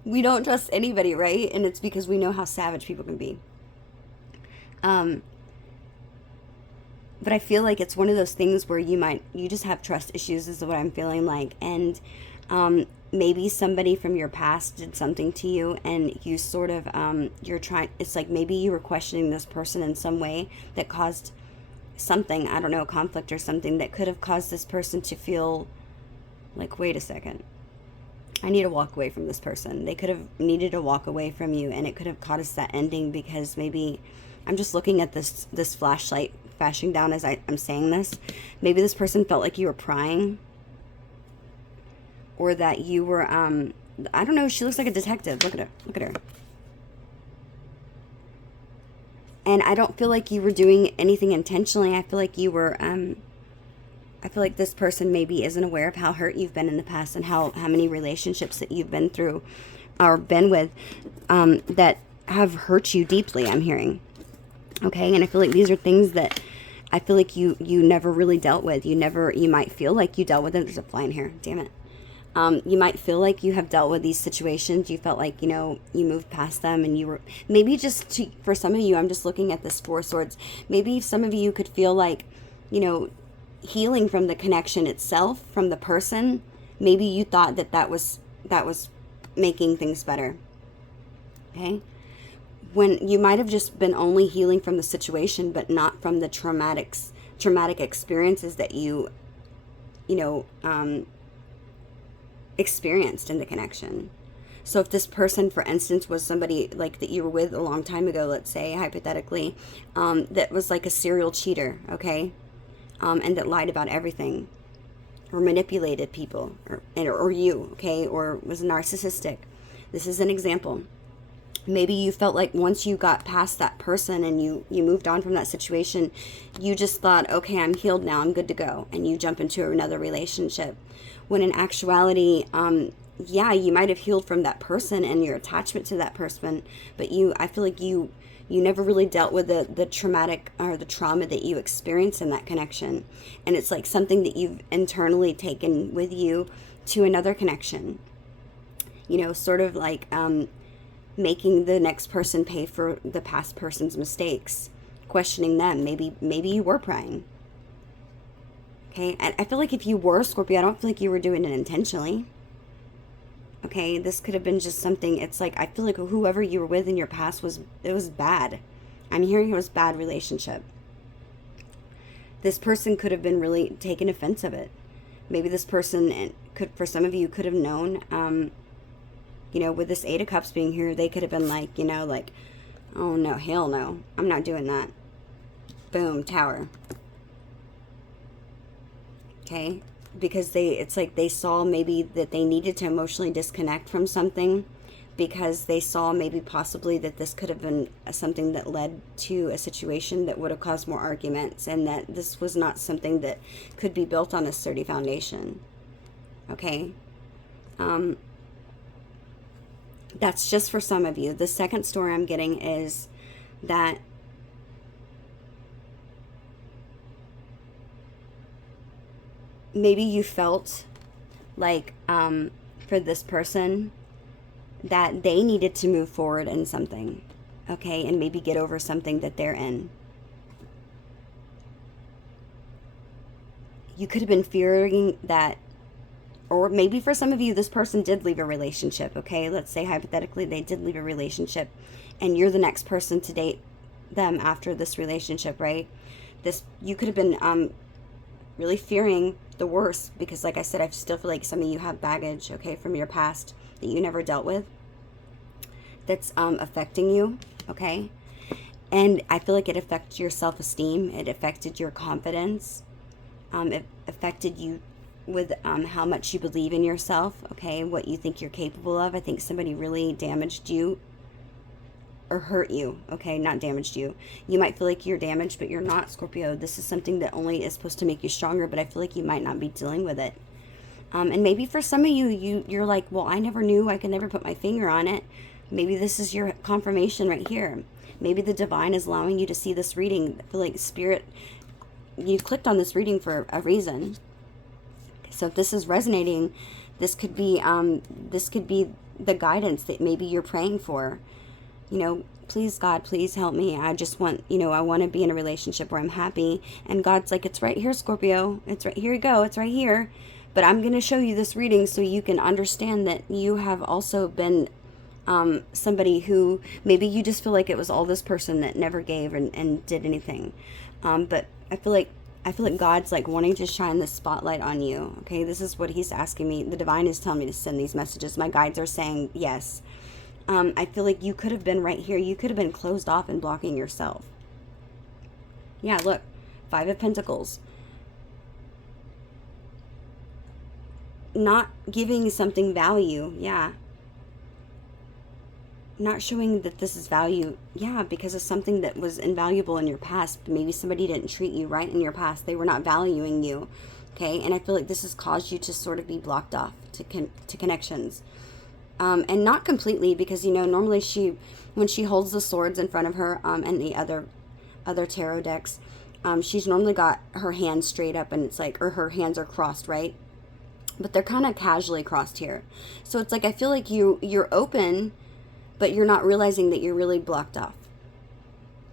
we don't trust anybody, right? And it's because we know how savage people can be. But I feel like it's one of those things where you just have trust issues is what I'm feeling like. And maybe somebody from your past did something to you, and you sort of, it's like maybe you were questioning this person in some way that caused something, I don't know, conflict or something that could have caused this person to feel like, wait a second, I need to walk away from this person. They could have needed to walk away from you, and it could have caused that ending because maybe, I'm just looking at this flashlight flashing down as I'm saying this. Maybe this person felt like you were prying, or that you were, I don't know, she looks like a detective. Look at her. And I don't feel like you were doing anything intentionally. I feel like you were, I feel like this person maybe isn't aware of how hurt you've been in the past, and how many relationships that you've been through or been with that have hurt you deeply, I'm hearing. Okay, and I feel like these are things that I feel like you never really dealt with. You might feel like you dealt with them. There's a fly in here, damn it. You might feel like you have dealt with these situations. You felt like, you know, you moved past them, and you were, maybe for some of you, I'm just looking at this Four of Swords. Maybe some of you could feel like, you know, healing from the connection itself, from the person. Maybe you thought that was making things better. Okay? When you might have just been only healing from the situation, but not from the traumatic experiences that you experienced in the connection. So if this person, for instance, was somebody like that you were with a long time ago, let's say, hypothetically, that was like a serial cheater, okay, and that lied about everything, or manipulated people, or you, okay, or was narcissistic. This is an example. Maybe you felt like once you got past that person and you moved on from that situation, you just thought, okay, I'm healed now, I'm good to go, and you jump into another relationship. When in actuality, yeah, you might have healed from that person and your attachment to that person, but I feel like you You never really dealt with the traumatic or the trauma that you experienced in that connection. And it's like something that you've internally taken with you to another connection. You know, sort of like making the next person pay for the past person's mistakes, questioning them. Maybe you were prying. Okay, and I feel like if you were, Scorpio, I don't feel like you were doing it intentionally. Okay, this could have been just something, it's like, I feel like whoever you were with in your past was bad. I'm hearing it was bad relationship. This person could have been really taken offense of it. Maybe this person could, for some of you, could have known, you know, with this 8 of Cups being here, they could have been like, you know, like, oh no, hell no, I'm not doing that. Boom, Tower. Okay, because it's like they saw maybe that they needed to emotionally disconnect from something, because they saw maybe possibly that this could have been something that led to a situation that would have caused more arguments, and that this was not something that could be built on a sturdy foundation. Okay, that's just for some of you. The second story I'm getting is that maybe you felt like for this person that they needed to move forward in something, okay, and maybe get over something that they're in. You could have been fearing that, or maybe for some of you, this person did leave a relationship, okay? Let's say hypothetically they did leave a relationship, and you're the next person to date them after this relationship, right? You could have been really fearing the worst, because like I said, I still feel like some of you have baggage, okay, from your past that you never dealt with, that's affecting you, okay? And I feel like it affected your self-esteem, it affected your confidence, it affected you with how much you believe in yourself, okay, what you think you're capable of. I think somebody really damaged you or hurt you, okay, not damaged you. You might feel like you're damaged, but you're not, Scorpio. This is something that only is supposed to make you stronger, but I feel like you might not be dealing with it. And maybe for some of you, you're like, well, I never knew, I could never put my finger on it. Maybe this is your confirmation right here. Maybe the divine is allowing you to see this reading. I feel like Spirit, you clicked on this reading for a reason. So if this is resonating, this could be the guidance that maybe you're praying for. You know, please, God, please help me. I just want, you know, I want to be in a relationship where I'm happy. And God's like, it's right here, Scorpio. It's right here. You go. It's right here. But I'm going to show you this reading so you can understand that you have also been somebody who maybe you just feel like it was all this person that never gave and did anything. But I feel like God's like wanting to shine the spotlight on you. Okay, this is what he's asking me. The divine is telling me to send these messages. My guides are saying yes. I feel like you could have been right here. You could have been closed off and blocking yourself. Yeah, look, 5 of Pentacles. Not giving something value. Yeah. Not showing that this is value. Yeah, because of something that was invaluable in your past. Maybe somebody didn't treat you right in your past. They were not valuing you. Okay, and I feel like this has caused you to sort of be blocked off to connections. And not completely, because, you know, normally when she holds the swords in front of her and the other tarot decks, she's normally got her hands straight up, and it's like, or her hands are crossed, right? But they're kind of casually crossed here. So it's like, I feel like you're open, but you're not realizing that you're really blocked off.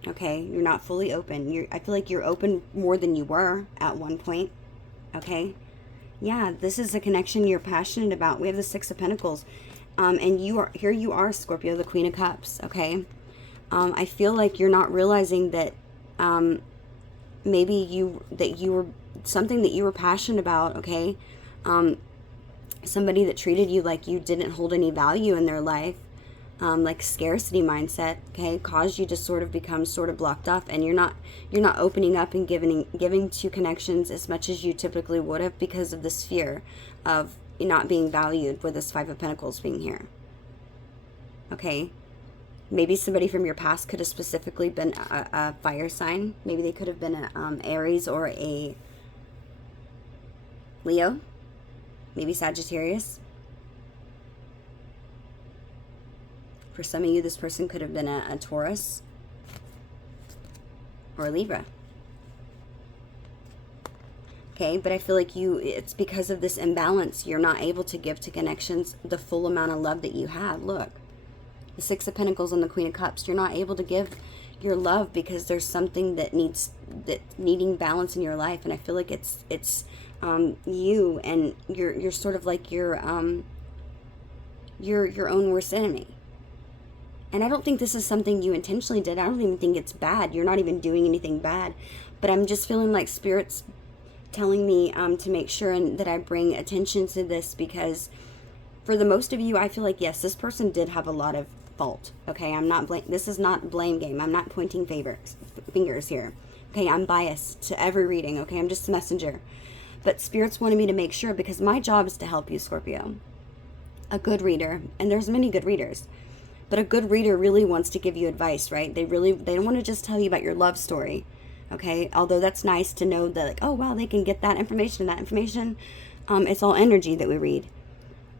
Okay, you're not fully open. I feel like you're open more than you were at one point. Okay, yeah, this is a connection you're passionate about. We have the 6 of Pentacles. And you are Scorpio, the Queen of Cups, okay? I feel like you're not realizing that maybe you were something that you were passionate about, okay? Somebody that treated you like you didn't hold any value in their life, like scarcity mindset, okay, caused you to sort of become sort of blocked off, and you're not opening up and giving to connections as much as you typically would have, because of this fear of not being valued, with this 5 of Pentacles being here. Okay, maybe somebody from your past could have specifically been a fire sign. Maybe they could have been a Aries or a Leo, maybe Sagittarius. For some of you, this person could have been a Taurus. or Libra. Okay, but I feel like it's because of this imbalance, you're not able to give to connections the full amount of love that you have. Look, the Six of Pentacles and the Queen of Cups. You're not able to give your love because there's something that needing balance in your life. And I feel like it's you, and you're sort of like your own worst enemy. And I don't think this is something you intentionally did. I don't even think it's bad. You're not even doing anything bad. But I'm just feeling like Spirit's telling me to make sure that I bring attention to this, because for the most of you, I feel like, yes, this person did have a lot of fault. Okay, I'm not this is not blame game. I'm not pointing fingers here. Okay, I'm biased to every reading. Okay, I'm just a messenger. But Spirit's wanted me to make sure, because my job is to help you, Scorpio. A good reader, and there's many good readers, but a good reader really wants to give you advice, right? They don't want to just tell you about your love story. Okay, although that's nice to know that, like, oh wow, they can get that information and that information. It's all energy that we read.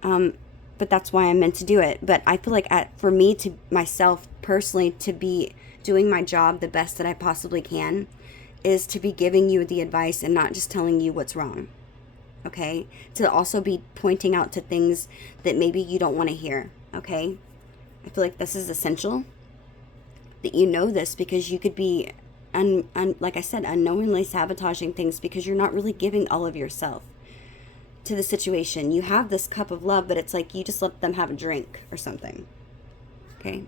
But that's why I'm meant to do it. But I feel like for me, to myself personally, to be doing my job the best that I possibly can is to be giving you the advice and not just telling you what's wrong. Okay, to also be pointing out to things that maybe you don't want to hear. Okay, I feel like this is essential that you know this, because you could be like I said, unknowingly sabotaging things because you're not really giving all of yourself to the situation. You have this cup of love, but it's like you just let them have a drink or something. Okay,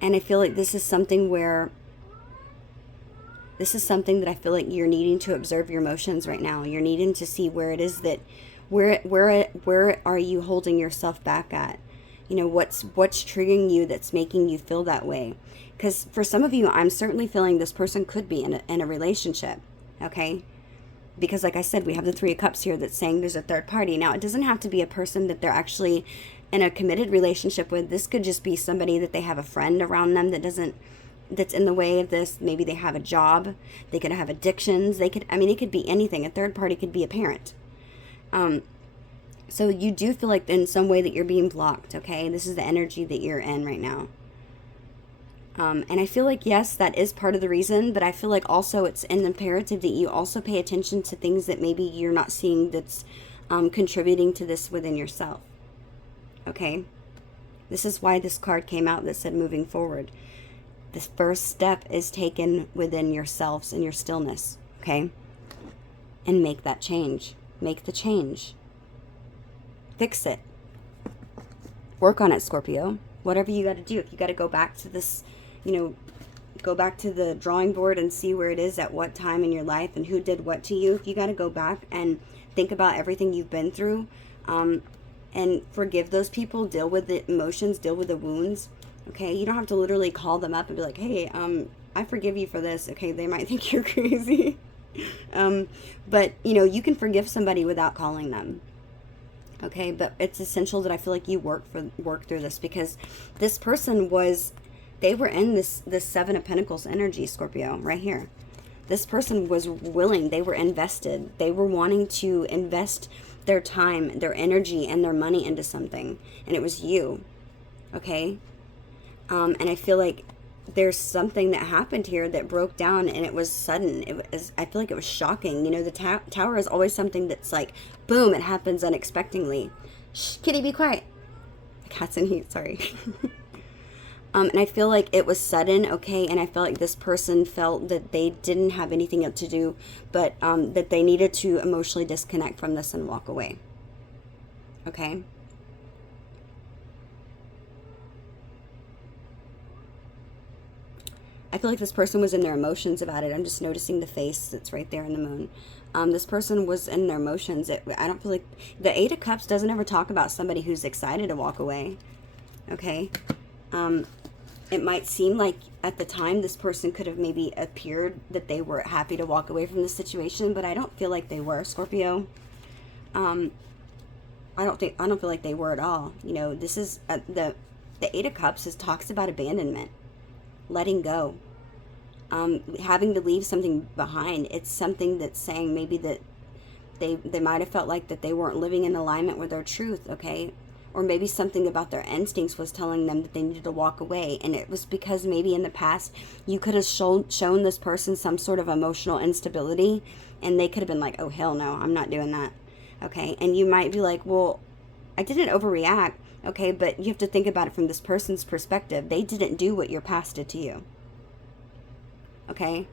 and I feel like this is something that I feel like you're needing to observe your emotions right now. You're needing to see where it is that where are you holding yourself back at? You know, what's triggering you that's making you feel that way? Because for some of you, I'm certainly feeling this person could be in a relationship. Okay, because like I said, we have the Three of Cups here that's saying there's a third party. Now, it doesn't have to be a person that they're actually in a committed relationship with. This could just be somebody that they have a friend around them that's in the way of this. Maybe they have a job. They could have addictions. It could be anything. A third party could be a parent. So you do feel like in some way that you're being blocked, okay? This is the energy that you're in right now. And I feel like, yes, that is part of the reason, but I feel like also it's an imperative that you also pay attention to things that maybe you're not seeing that's contributing to this within yourself, okay? This is why this card came out that said moving forward. This first step is taken within yourselves and your stillness, okay? And make that change. Make the change. Fix it. Work on it, Scorpio. Whatever you got to do. If you got to go back to this, go back to the drawing board and see where it is at what time in your life and who did what to you. If you got to go back and think about everything you've been through, and forgive those people, deal with the emotions, deal with the wounds. Okay, you don't have to literally call them up and be like, hey, I forgive you for this. Okay, they might think you're crazy. But, you can forgive somebody without calling them. Okay, but it's essential that I feel like you work through this, because this person they were in this Seven of Pentacles energy, Scorpio, right here. This person was willing, they were invested. They were wanting to invest their time, their energy, and their money into something. And it was you. Okay? And I feel like there's something that happened here that broke down, and it was sudden. I feel like it was shocking. The tower is always something that's like, boom, it happens unexpectedly. Shh, kitty, be quiet. The cat's in heat, sorry. And I feel like it was sudden, okay, and I felt like this person felt that they didn't have anything else to do, but that they needed to emotionally disconnect from this and walk away. Okay? I feel like this person was in their emotions about it. I'm just noticing the face that's right there in the moon. This person was in their emotions. I don't feel like... The Eight of Cups doesn't ever talk about somebody who's excited to walk away. Okay? It might seem like at the time this person could have maybe appeared that they were happy to walk away from the situation, but I don't feel like they were, Scorpio. I don't feel like they were at all. This is... The Eight of Cups talks about abandonment. Letting go, having to leave something behind. It's something that's saying maybe that they might have felt like that they weren't living in alignment with their truth, okay? Or maybe something about their instincts was telling them that they needed to walk away. And it was because maybe in the past you could have shown this person some sort of emotional instability, and they could have been like, oh, hell no, I'm not doing that. Okay. And you might be like, well, I didn't overreact. Okay. But you have to think about it from this person's perspective. They didn't do what your past did to you. Okay.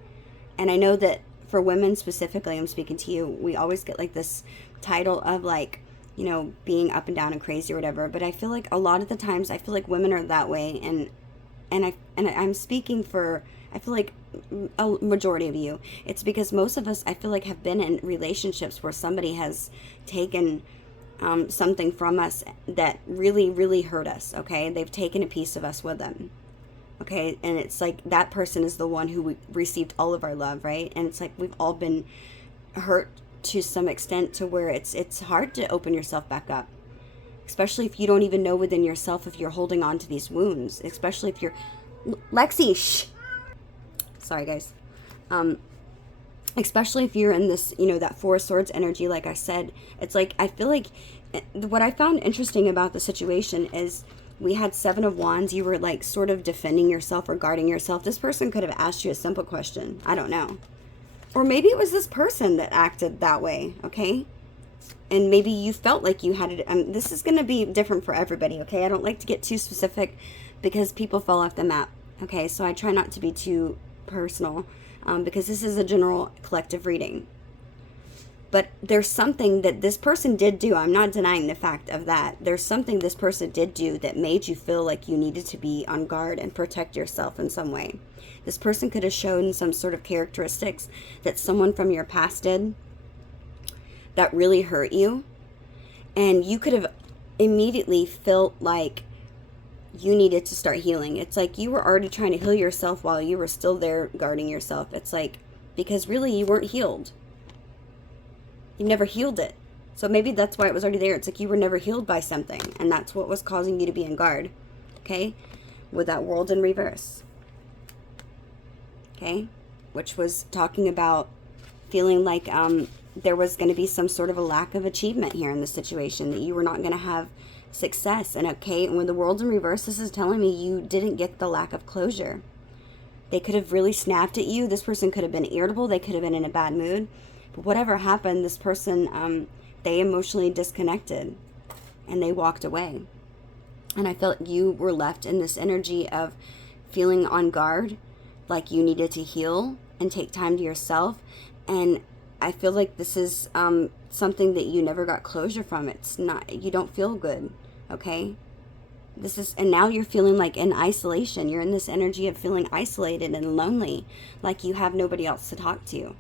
And I know that for women specifically, I'm speaking to you, we always get like this title of like, you know, being up and down and crazy or whatever. But I feel like a lot of the times, I feel like women are that way. And I'm speaking for, I feel like a majority of you. It's because most of us, I feel like, have been in relationships where somebody has taken something from us that really, really hurt us. Okay. They've taken a piece of us with them. Okay. And it's like that person is the one who received all of our love. Right. And it's like we've all been hurt to some extent to where it's hard to open yourself back up, especially if you don't even know within yourself if you're holding on to these wounds, especially if you're Lexi, shh. Sorry guys. Especially if you're in this, you know, that Four of Swords energy. Like I said, it's like, I feel like what I found interesting about the situation is we had Seven of Wands. You were like sort of defending yourself or guarding yourself. This person could have asked you a simple question. I don't know. Or maybe it was this person that acted that way, okay? And maybe you felt like you had it. This is going to be different for everybody, okay? I don't like to get too specific because people fall off the map, okay? So I try not to be too personal because this is a general collective reading. But there's something that this person did do. I'm not denying the fact of that. There's something this person did do that made you feel like you needed to be on guard and protect yourself in some way. This person could have shown some sort of characteristics that someone from your past did that really hurt you. And you could have immediately felt like you needed to start healing. It's like you were already trying to heal yourself while you were still there guarding yourself. It's like, because really you weren't healed. You never healed it. So maybe that's why it was already there. It's like you were never healed by something. And that's what was causing you to be on guard. Okay? With that World in reverse. Okay? Which was talking about feeling like there was going to be some sort of a lack of achievement here in the situation. That you were not going to have success. And okay, and when the World's in reverse, this is telling me you didn't get the lack of closure. They could have really snapped at you. This person could have been irritable. They could have been in a bad mood. But whatever happened, this person, they emotionally disconnected and they walked away. And I felt you were left in this energy of feeling on guard, like you needed to heal and take time to yourself. And I feel like this is something that you never got closure from. It's not, you don't feel good, okay? This is, and now you're feeling like in isolation. You're in this energy of feeling isolated and lonely, like you have nobody else to talk to,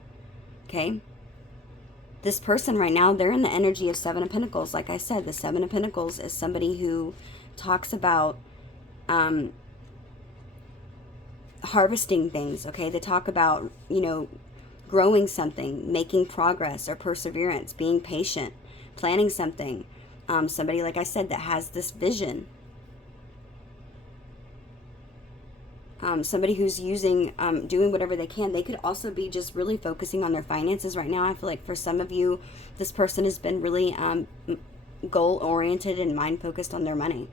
okay? This person right now, they're in the energy of Seven of Pentacles. Like I said, the Seven of Pentacles is somebody who talks about harvesting things, okay? They talk about, you know, growing something, making progress or perseverance, being patient, planning something. Somebody, like I said, that has this vision. Somebody who's using, doing whatever they can. They could also be just really focusing on their finances right now. I feel like for some of you, this person has been really goal-oriented and mind-focused on their money,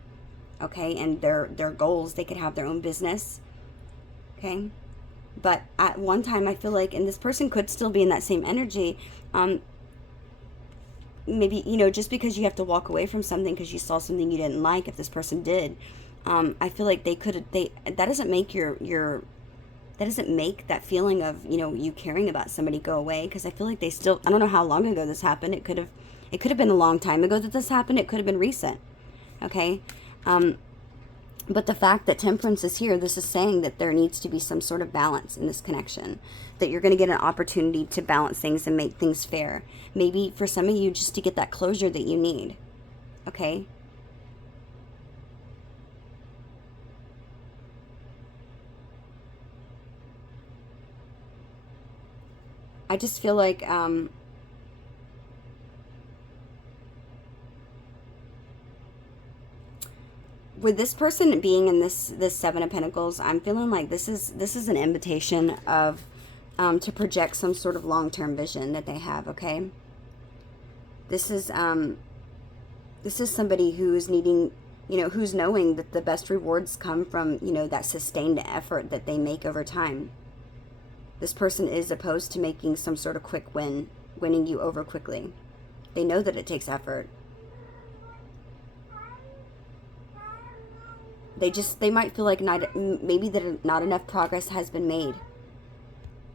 okay, and their goals. They could have their own business, okay, but at one time, I feel like, and this person could still be in that same energy, maybe, you know, just because you have to walk away from something because you saw something you didn't like, if this person did, I feel like that doesn't make that doesn't make that feeling of, you know, you caring about somebody go away, because I feel like they still, I don't know how long ago this happened. It could have been a long time ago that this happened. It could have been recent, okay? But the fact that Temperance is here, this is saying that there needs to be some sort of balance in this connection, that you're going to get an opportunity to balance things and make things fair. Maybe for some of you, just to get that closure that you need, okay? I just feel like with this person being in this Seven of Pentacles, I'm feeling like this is an invitation of to project some sort of long-term vision that they have, okay? This is This is somebody who's needing, who's knowing that the best rewards come from, that sustained effort that they make over time. This person is opposed to making some sort of quick win, winning you over quickly. They know that it takes effort. They might feel like maybe that not enough progress has been made.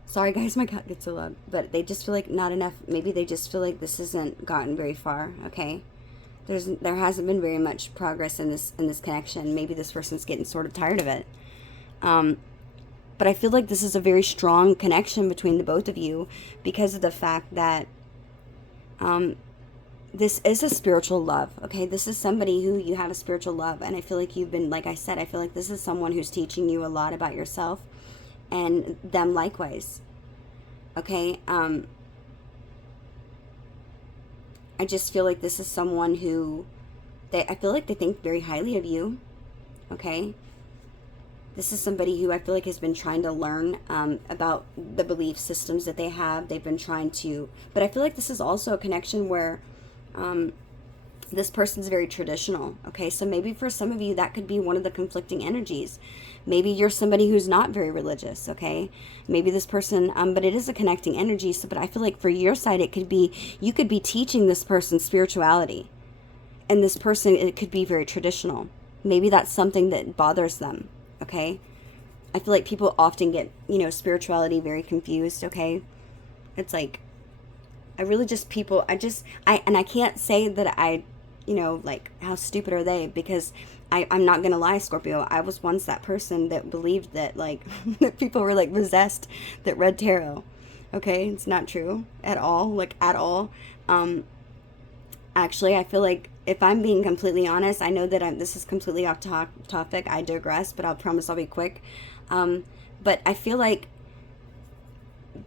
Sorry guys, my cat gets so loud. But they just feel like not enough, maybe they just feel like this hasn't gotten very far, okay? There hasn't been very much progress in this connection. Maybe this person's getting sort of tired of it. But I feel like this is a very strong connection between the both of you because of the fact that this is a spiritual love, okay? This is somebody who you have a spiritual love. And I feel like you've been, like I said, I feel like this is someone who's teaching you a lot about yourself and them likewise, okay? I just feel like this is someone who, I feel like they think very highly of you, okay? This is somebody who I feel like has been trying to learn about the belief systems that they have. They've been trying to, but I feel like this is also a connection where this person's very traditional, okay? So maybe for some of you, that could be one of the conflicting energies. Maybe you're somebody who's not very religious, okay? Maybe this person, but it is a connecting energy. So, but I feel like for your side, it could be, you could be teaching this person spirituality. And this person, it could be very traditional. Maybe that's something that bothers them, okay? I feel like people often get, spirituality very confused, okay? It's like, I can't say that I, like, how stupid are they? Because I'm not going to lie, Scorpio. I was once that person that believed that, like, that people were, like, possessed that read tarot. Okay? It's not true at all. Like, at all. Actually, I feel like, if I'm being completely honest, I know that this is completely off topic. I digress, but I'll promise I'll be quick. But I feel like,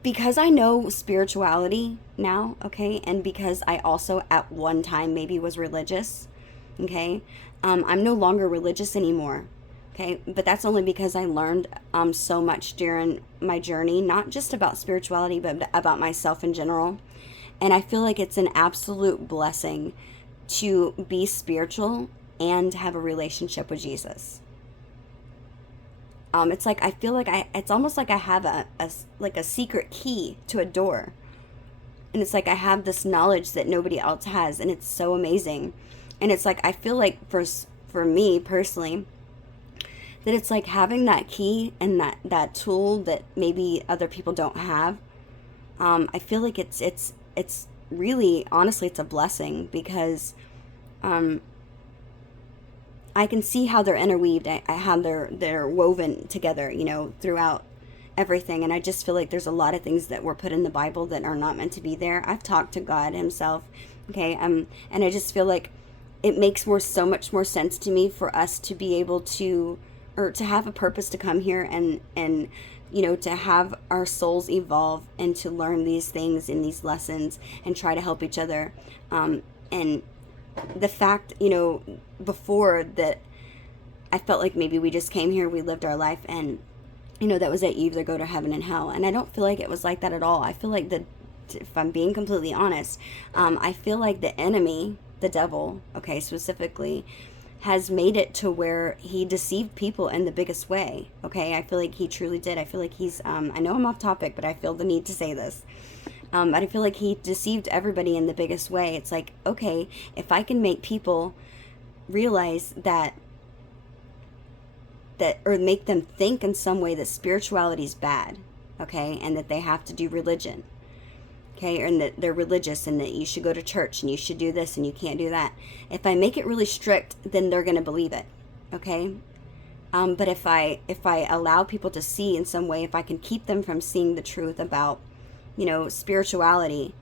because I know spirituality now, okay, and because I also at one time maybe was religious, okay, I'm no longer religious anymore, okay, but that's only because I learned so much during my journey, not just about spirituality, but about myself in general. And I feel like it's an absolute blessing to be spiritual and have a relationship with Jesus. It's like, I feel like it's almost like I have a secret key to a door. And it's like I have this knowledge that nobody else has, and it's so amazing. And it's like, I feel like for me personally, that it's like having that key and that tool that maybe other people don't have. I feel like it's really, honestly, it's a blessing because I can see how they're interweaved, how they're woven together, throughout everything. And I just feel like there's a lot of things that were put in the Bible that are not meant to be there. I've talked to God himself, okay, and I just feel like it makes so much more sense to me for us to be able to, or to have a purpose to come here and to have our souls evolve and to learn these things in these lessons and try to help each other. And the fact, before that, I felt like maybe we just came here, we lived our life, and, that was it. You either go to heaven and hell. And I don't feel like it was like that at all. I feel like if I'm being completely honest, I feel like the enemy, the devil, okay, specifically, has made it to where he deceived people in the biggest way, okay? I feel like he truly did. I feel like he's, I know I'm off topic, but I feel the need to say this. But I feel like he deceived everybody in the biggest way. It's like, okay, if I can make people realize that, or make them think in some way that spirituality is bad, okay, and that they have to do religion, okay, and that they're religious and that you should go to church and you should do this and you can't do that. If I make it really strict, then they're going to believe it, okay? But if I allow people to see in some way, if I can keep them from seeing the truth about, spirituality,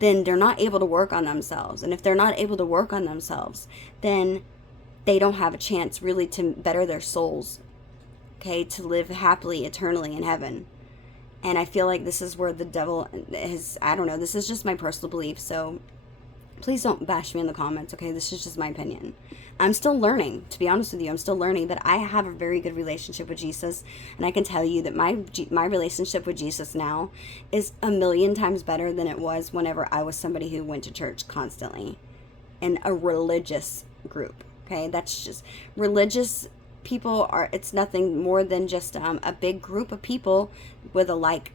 then they're not able to work on themselves. And if they're not able to work on themselves, then they don't have a chance really to better their souls, okay, to live happily, eternally in heaven. And I feel like this is where the devil is, I don't know, this is just my personal belief, so please don't bash me in the comments, okay? This is just my opinion. I'm still learning, to be honest with you. I'm still learning, but I have a very good relationship with Jesus, and I can tell you that my relationship with Jesus now is 1,000,000 times better than it was whenever I was somebody who went to church constantly. in a religious group. Okay, that's just religious people are, it's nothing more than just a big group of people with a like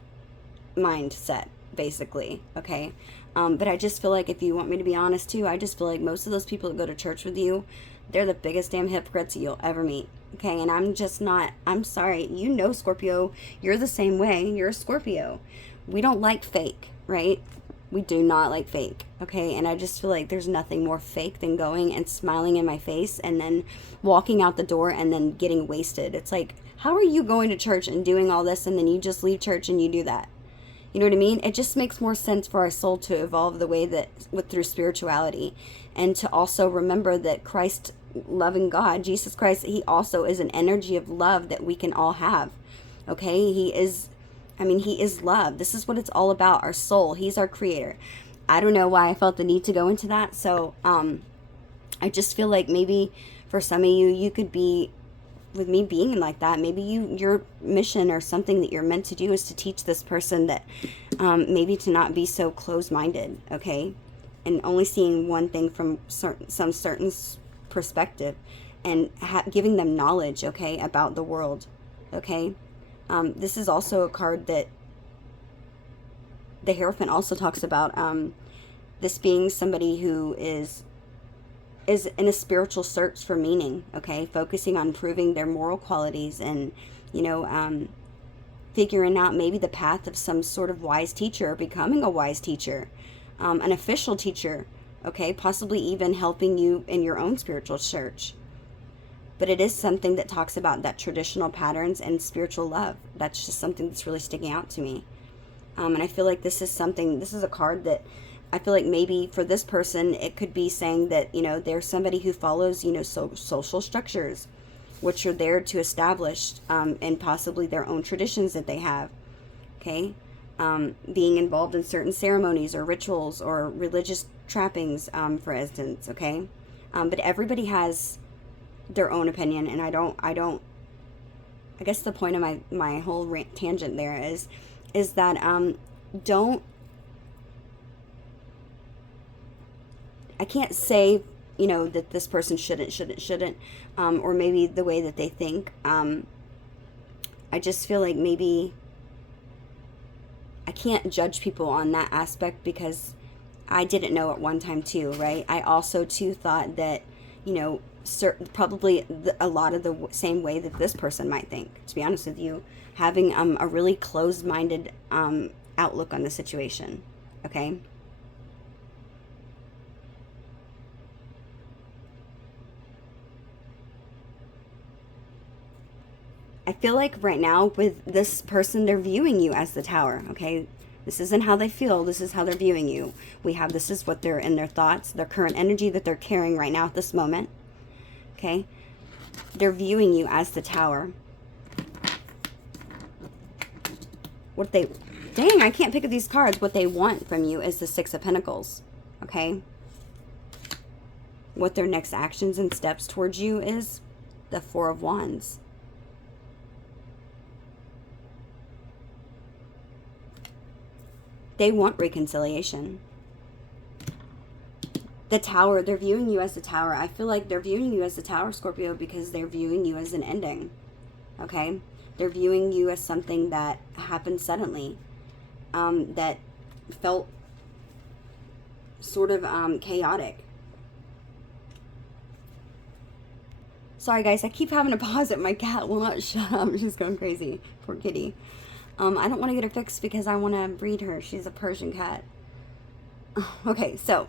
mindset, basically. Okay, but I just feel like, if you want me to be honest too, I just feel like most of those people that go to church with you, they're the biggest damn hypocrites you'll ever meet. Okay, and I'm just not, I'm sorry, you know, Scorpio, you're the same way. You're a Scorpio. We don't like fake, right? We do not like fake, okay? And I just feel like there's nothing more fake than going and smiling in my face and then walking out the door and then getting wasted. It's like, how are you going to church and doing all this and then you just leave church and you do that? You know what I mean? It just makes more sense for our soul to evolve the way that, through spirituality, and to also remember that Christ, loving God, Jesus Christ, he also is an energy of love that we can all have, okay? He is, I mean, he is love. This is what it's all about, our soul. He's our creator. I don't know why I felt the need to go into that. So I just feel like maybe for some of you, you could be, with me being like that, maybe your mission or something that you're meant to do is to teach this person that maybe to not be so closed-minded, okay? And only seeing one thing from some certain perspective, and giving them knowledge, okay, about the world, okay? This is also a card that the Hierophant also talks about, this being somebody who is in a spiritual search for meaning, okay, focusing on improving their moral qualities and, you know, figuring out maybe the path of some sort of wise teacher, or becoming a wise teacher, an official teacher, okay, possibly even helping you in your own spiritual search. But it is something that talks about that traditional patterns and spiritual love. That's just something that's really sticking out to me. And I feel like this is a card that I feel like maybe for this person, it could be saying that, you know, they're somebody who follows, you know, social structures, which are there to establish, and possibly their own traditions that they have, okay? Being involved in certain ceremonies or rituals or religious trappings, for instance, okay? But everybody has their own opinion, and I guess the point of my whole tangent there is that, I can't say, you know, that this person shouldn't, or maybe the way that they think. I just feel like maybe I can't judge people on that aspect, because I didn't know at one time too, right? I also too thought that, you know, probably a lot of the same way that this person might think, to be honest with you, having a really closed-minded outlook on the situation, okay? I feel like right now with this person, they're viewing you as the Tower, okay? This isn't how they feel. This is how they're viewing you. This is what they're in their thoughts, their current energy that they're carrying right now at this moment, okay? They're viewing you as the Tower. Dang, I can't pick up these cards. What they want from you is the Six of Pentacles, okay? What their next actions and steps towards you is the Four of Wands. They want reconciliation. The Tower, they're viewing you as the Tower. I feel like they're viewing you as the Tower, Scorpio, because they're viewing you as an ending, okay? They're viewing you as something that happened suddenly, that felt sort of chaotic. Sorry, guys, I keep having to pause it. My cat will not shut up. She's going crazy. Poor kitty. I don't want to get her fixed because I want to breed her. She's a Persian cat. Okay, so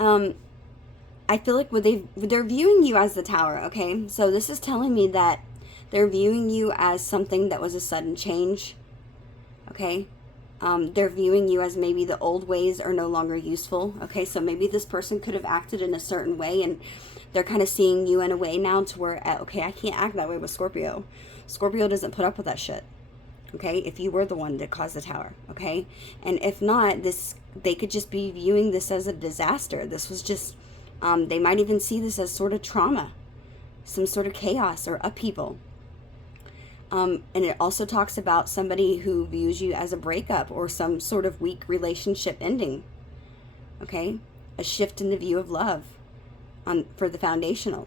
I feel like they're viewing you as the Tower, okay? So this is telling me that they're viewing you as something that was a sudden change, okay? They're viewing you as maybe the old ways are no longer useful, okay? So maybe this person could have acted in a certain way, and they're kind of seeing you in a way now to where, okay, I can't act that way with Scorpio. Scorpio doesn't put up with that shit. Okay, if you were the one that caused the Tower, okay? And if not, they could just be viewing this as a disaster. This was just, they might even see this as sort of trauma, some sort of chaos or upheaval. And it also talks about somebody who views you as a breakup or some sort of weak relationship ending, okay? a shift in the view of love for the foundational.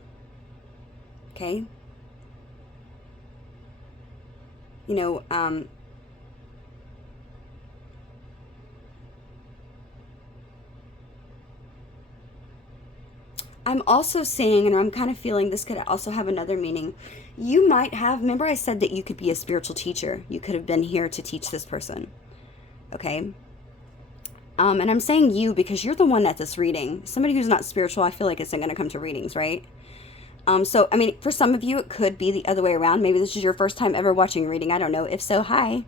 Okay? You know, I'm also saying, and I'm kind of feeling this could also have another meaning. You might have, remember I said that you could be a spiritual teacher. You could have been here to teach this person. Okay? And I'm saying you because you're the one at this reading. Somebody who's not spiritual, I feel like isn't going to come to readings, right? So, I mean, for some of you, it could be the other way around. Maybe this is your first time ever watching a reading. I don't know. If so, hi.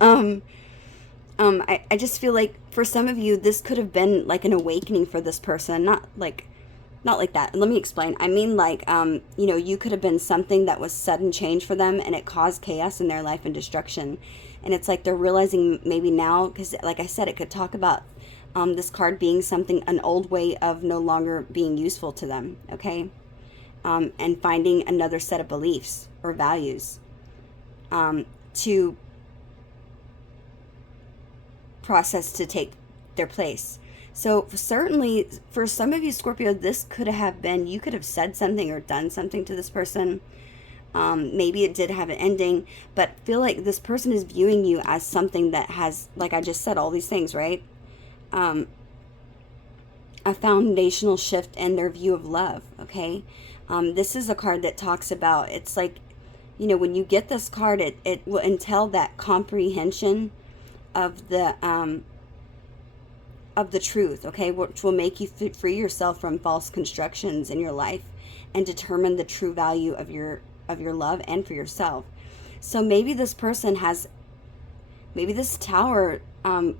I just feel like for some of you, this could have been like an awakening for this person. Not like that. Let me explain. I mean, like, you know, you could have been something that was sudden change for them and it caused chaos in their life and destruction. And it's like they're realizing maybe now, because like I said, it could talk about this card being something, an old way of no longer being useful to them, okay? And finding another set of beliefs or values to process to take their place. So certainly for some of you, Scorpio, this could have been, you could have said something or done something to this person. Maybe it did have an ending, but feel like this person is viewing you as something that has, like I just said, all these things, right? A foundational shift in their view of love, okay? This is a card that talks about, it's like, you know, when you get this card, it will entail that comprehension of the truth, okay, which will make you free yourself from false constructions in your life and determine the true value of your love and for yourself. So maybe this person has, maybe this tower,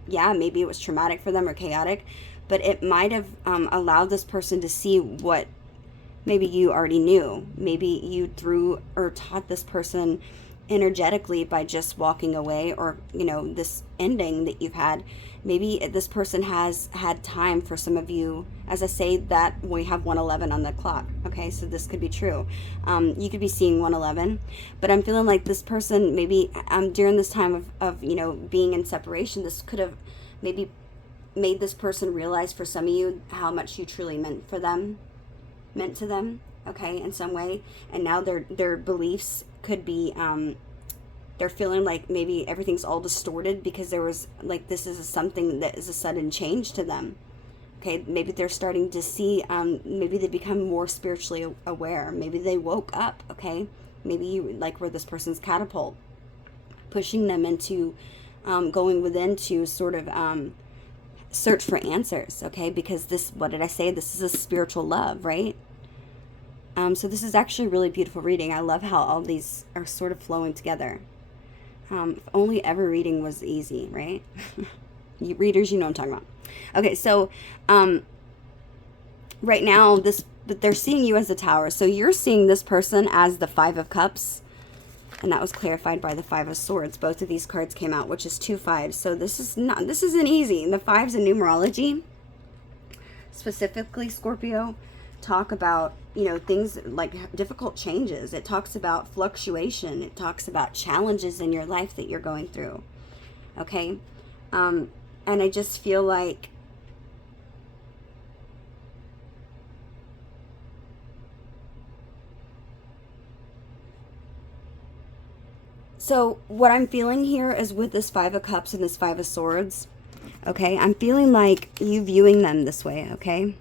yeah, maybe it was traumatic for them or chaotic, but it might have allowed this person to see what maybe you already knew. Maybe you threw or taught this person energetically by just walking away, or, you know, this ending that you've had. Maybe this person has had time for some of you, as I say that we have 111 on the clock, okay, so this could be true. You could be seeing 111, but I'm feeling like this person maybe during this time of you know, being in separation, this could have maybe made this person realize for some of you how much you truly meant to them, okay, in some way. And now their beliefs could be, they're feeling like maybe everything's all distorted because there was, like, this is something that is a sudden change to them. Okay, maybe they're starting to see, maybe they become more spiritually aware. Maybe they woke up, okay? Maybe you, like, were this person's catapult, pushing them into going within to sort of search for answers, okay? Because this, what did I say? This is a spiritual love, right? So this is actually a really beautiful reading. I love how all these are sort of flowing together. If only every reading was easy, right? You readers, you know what I'm talking about. Okay, so right now, but they're seeing you as the Tower. So you're seeing this person as the Five of Cups, and that was clarified by the Five of Swords. Both of these cards came out, which is 2 5s. So this isn't easy. The fives in numerology, specifically Scorpio, talk about, you know, things like difficult changes. It talks about fluctuation. It talks about challenges in your life that you're going through. Okay? And I just feel like so what I'm feeling here is with this Five of Cups and this Five of Swords, okay, I'm feeling like you viewing them this way, okay?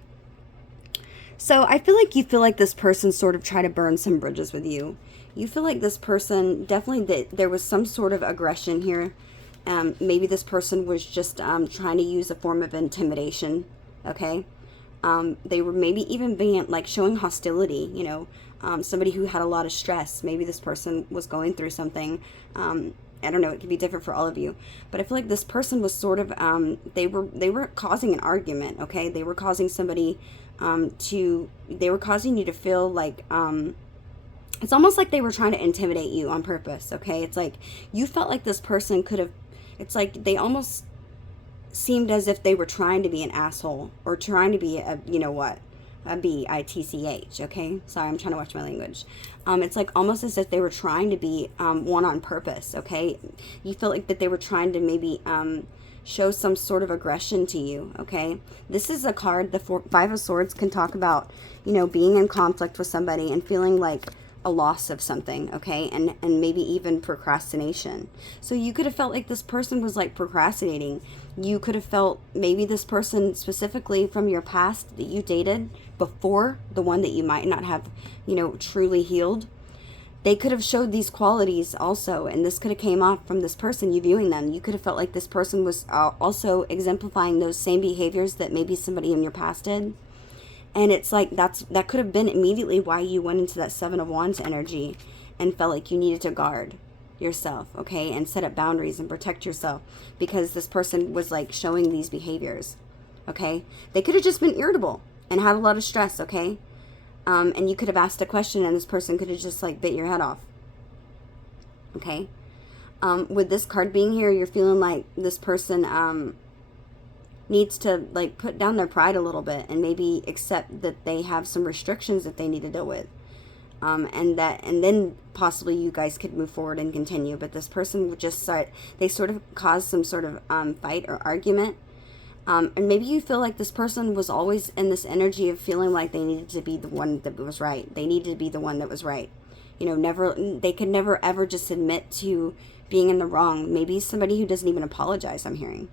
So I feel like this person sort of tried to burn some bridges with you. You feel like this person, definitely that there was some sort of aggression here. Maybe this person was just trying to use a form of intimidation, okay? They were maybe even being, like, showing hostility, you know, somebody who had a lot of stress. Maybe this person was going through something. I don't know, it could be different for all of you. But I feel like this person was sort of, they were causing an argument, okay? They were causing somebody they were causing you to feel like, it's almost like they were trying to intimidate you on purpose, okay? It's like you felt like this person could have, it's like they almost seemed as if they were trying to be an asshole or trying to be a, you know what, a bitch, okay? Sorry, I'm trying to watch my language. It's like almost as if they were trying to be one on purpose, okay? You felt like that they were trying to maybe show some sort of aggression to you, okay? This is a card, the Five of Swords can talk about, you know, being in conflict with somebody and feeling like a loss of something, okay? And maybe even procrastination. So you could have felt like this person was like procrastinating. You could have felt maybe this person specifically from your past that you dated before, the one that you might not have, you know, truly healed. They could have showed these qualities also, and this could have came off from this person, you viewing them. You could have felt like this person was also exemplifying those same behaviors that maybe somebody in your past did. And it's like that could have been immediately why you went into that Seven of Wands energy and felt like you needed to guard yourself, okay, and set up boundaries and protect yourself because this person was like showing these behaviors, okay? They could have just been irritable and had a lot of stress, okay? And you could have asked a question and this person could have just like bit your head off. Okay. With this card being here, you're feeling like this person needs to like put down their pride a little bit and maybe accept that they have some restrictions that they need to deal with. And then possibly you guys could move forward and continue. But this person would just they sort of caused some sort of fight or argument. And maybe you feel like this person was always in this energy of feeling like they needed to be the one that was right. They needed to be the one that was right. You know, they could never ever just admit to being in the wrong. Maybe somebody who doesn't even apologize, I'm hearing.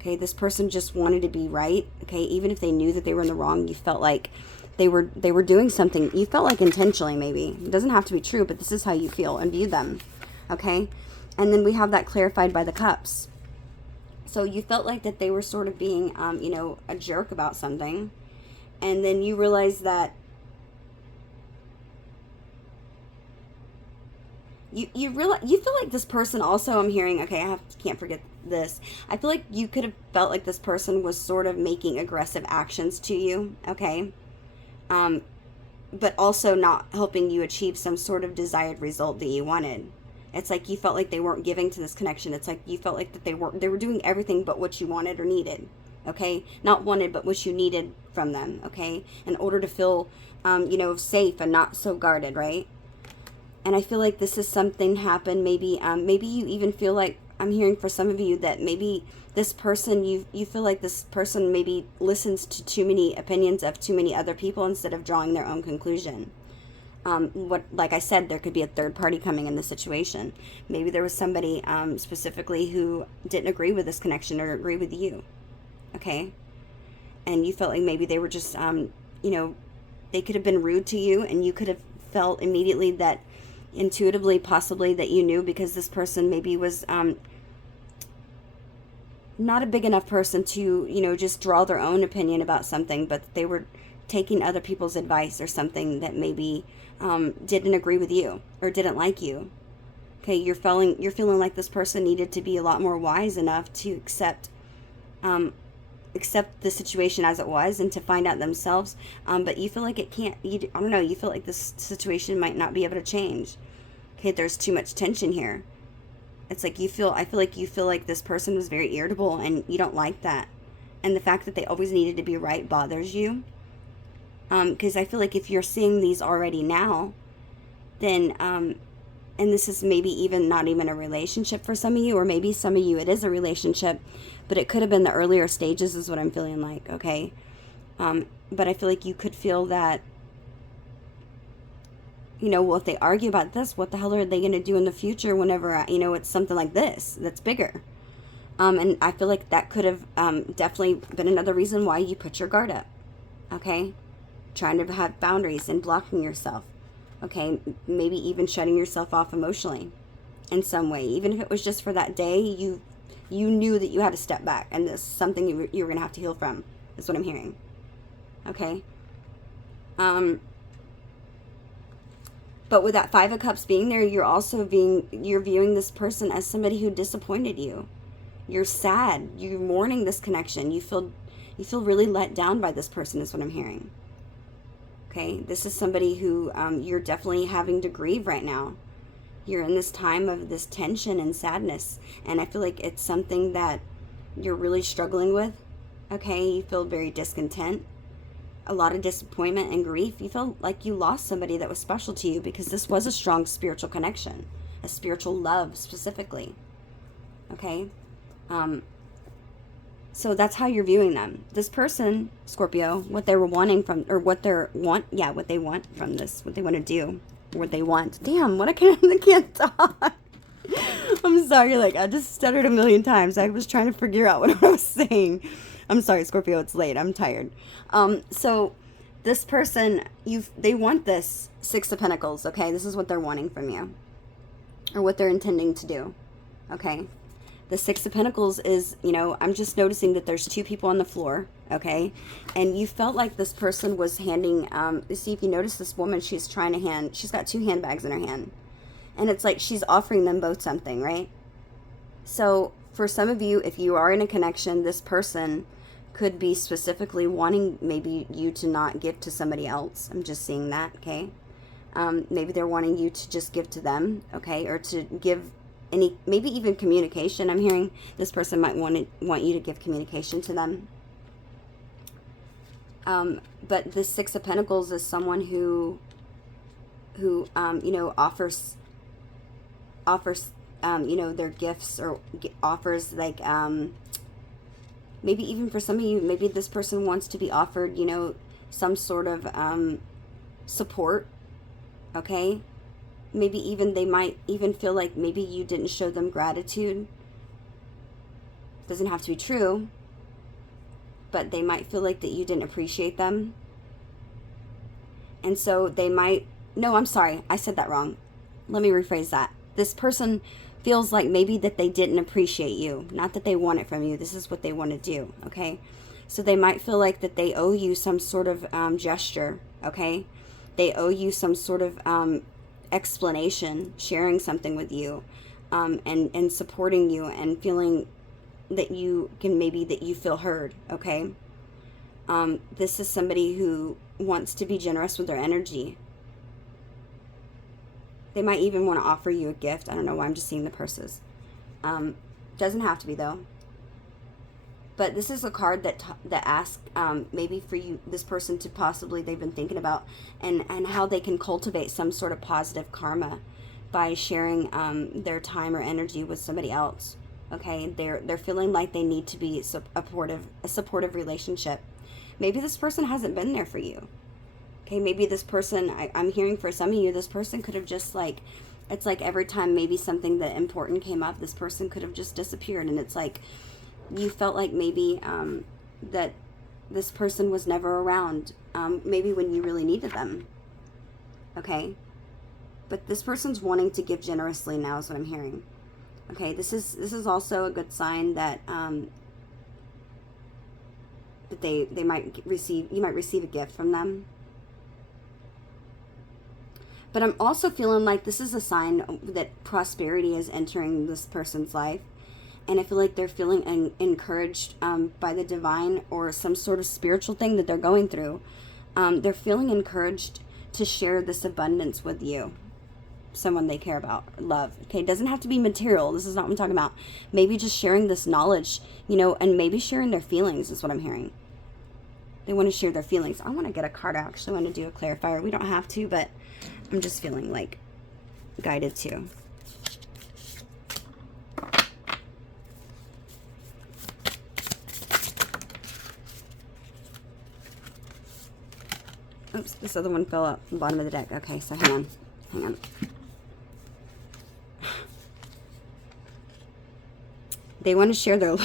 Okay, this person just wanted to be right. Okay, even if they knew that they were in the wrong, you felt like they were doing something. You felt like intentionally, maybe. It doesn't have to be true, but this is how you feel and view them. Okay, and then we have that clarified by the Cups. So you felt like that they were sort of being, you know, a jerk about something. And then you realize that you feel like this person also, I'm hearing, okay, can't forget this. I feel like you could have felt like this person was sort of making aggressive actions to you, okay? But also not helping you achieve some sort of desired result that you wanted. It's like you felt like they weren't giving to this connection. It's like you felt like that they were doing everything but what you wanted or needed, okay? Not wanted, but what you needed from them, okay? In order to feel, you know, safe and not so guarded, right? And I feel like this is something happened. Maybe you even feel like, I'm hearing for some of you that maybe this person, you feel like this person maybe listens to too many opinions of too many other people instead of drawing their own conclusion. Like I said, there could be a third party coming in the situation. Maybe there was somebody specifically who didn't agree with this connection or agree with you, okay? And you felt like maybe they were just, you know, they could have been rude to you, and you could have felt immediately that intuitively, possibly, that you knew because this person maybe was not a big enough person to, you know, just draw their own opinion about something, but they were taking other people's advice or something that maybe didn't agree with you or didn't like you. Okay, you're feeling like this person needed to be a lot more wise enough to accept the situation as it was and to find out themselves. But you feel like it can't. I don't know. You feel like this situation might not be able to change. Okay, there's too much tension here. It's like I feel like you feel like this person was very irritable and you don't like that. And the fact that they always needed to be right bothers you. Because I feel like if you're seeing these already now, then, and this is maybe even not even a relationship for some of you, or maybe some of you it is a relationship, but it could have been the earlier stages is what I'm feeling like, okay? But I feel like you could feel that, you know, well, if they argue about this, what the hell are they going to do in the future whenever, you know, it's something like this that's bigger? And I feel like that could have definitely been another reason why you put your guard up, okay? Trying to have boundaries and blocking yourself, okay? Maybe even shutting yourself off emotionally in some way. Even if it was just for that day, you knew that you had to step back, and this is something you were going to have to heal from, is what I'm hearing, okay? But with that Five of Cups being there, you're viewing this person as somebody who disappointed you. You're sad. You're mourning this connection. You feel really let down by this person, is what I'm hearing. Okay, this is somebody who you're definitely having to grieve right now. You're in this time of this tension and sadness, and I feel like it's something that you're really struggling with. Okay, you feel very discontent, a lot of disappointment and grief. You feel like you lost somebody that was special to you because this was a strong spiritual connection, a spiritual love specifically. Okay, So that's how you're viewing them. This person, Scorpio, what they were wanting from, or what they want from this, what they want to do, what they want. Damn, I can't talk. I'm sorry, like, I just stuttered a million times. I was trying to figure out what I was saying. I'm sorry, Scorpio, it's late. I'm tired. So this person, they want this Six of Pentacles, okay? This is what they're wanting from you, or what they're intending to do, okay? The Six of Pentacles is, you know, I'm just noticing that there's two people on the floor, okay? And you felt like this person was handing, see, if you notice this woman, she's got two handbags in her hand. And it's like she's offering them both something, right? So for some of you, if you are in a connection, this person could be specifically wanting maybe you to not give to somebody else. I'm just seeing that, okay? Maybe they're wanting you to just give to them, okay? Or to give maybe even communication. I'm hearing this person might want you to give communication to them. But the Six of Pentacles is someone who you know, offers you know, their gifts, or offers, like, maybe even for some of you, maybe this person wants to be offered, you know, some sort of support, okay? Maybe even they might even feel like maybe you didn't show them gratitude. Doesn't have to be true, but they might feel like that you didn't appreciate them. And so they might, no, I'm sorry, I said that wrong. Let me rephrase that. This person feels like maybe that they didn't appreciate you. Not that they want it from you. This is what they want to do, okay? So they might feel like that they owe you some sort of gesture, okay? They owe you some sort of explanation, sharing something with you, and supporting you, and feeling that you can, maybe that you feel heard, okay? This is somebody who wants to be generous with their energy. They might even want to offer you a gift. I don't know why I'm just seeing the purses. Doesn't have to be, though. But this is a card that asks maybe for you, this person, to possibly, they've been thinking about, and how they can cultivate some sort of positive karma by sharing their time or energy with somebody else. Okay, they're feeling like they need to be a supportive relationship. Maybe this person hasn't been there for you. Okay, maybe this person, I'm hearing for some of you, this person could have just, like, it's like every time maybe something that important came up, this person could have just disappeared. And it's like you felt like maybe that this person was never around, maybe when you really needed them. Okay, but this person's wanting to give generously now is what I'm hearing. Okay, this is also a good sign that that they might receive, you might receive a gift from them. But I'm also feeling like this is a sign that prosperity is entering this person's life. And I feel like they're feeling encouraged by the divine, or some sort of spiritual thing that they're going through. They're feeling encouraged to share this abundance with you, someone they care about, love. Okay, it doesn't have to be material. This is not what I'm talking about. Maybe just sharing this knowledge, you know, and maybe sharing their feelings is what I'm hearing. They want to share their feelings. I want to get a card. I actually want to do a clarifier. We don't have to, but I'm just feeling like guided to. Oops, this other one fell out from the bottom of the deck. Okay, so hang on. They want to share their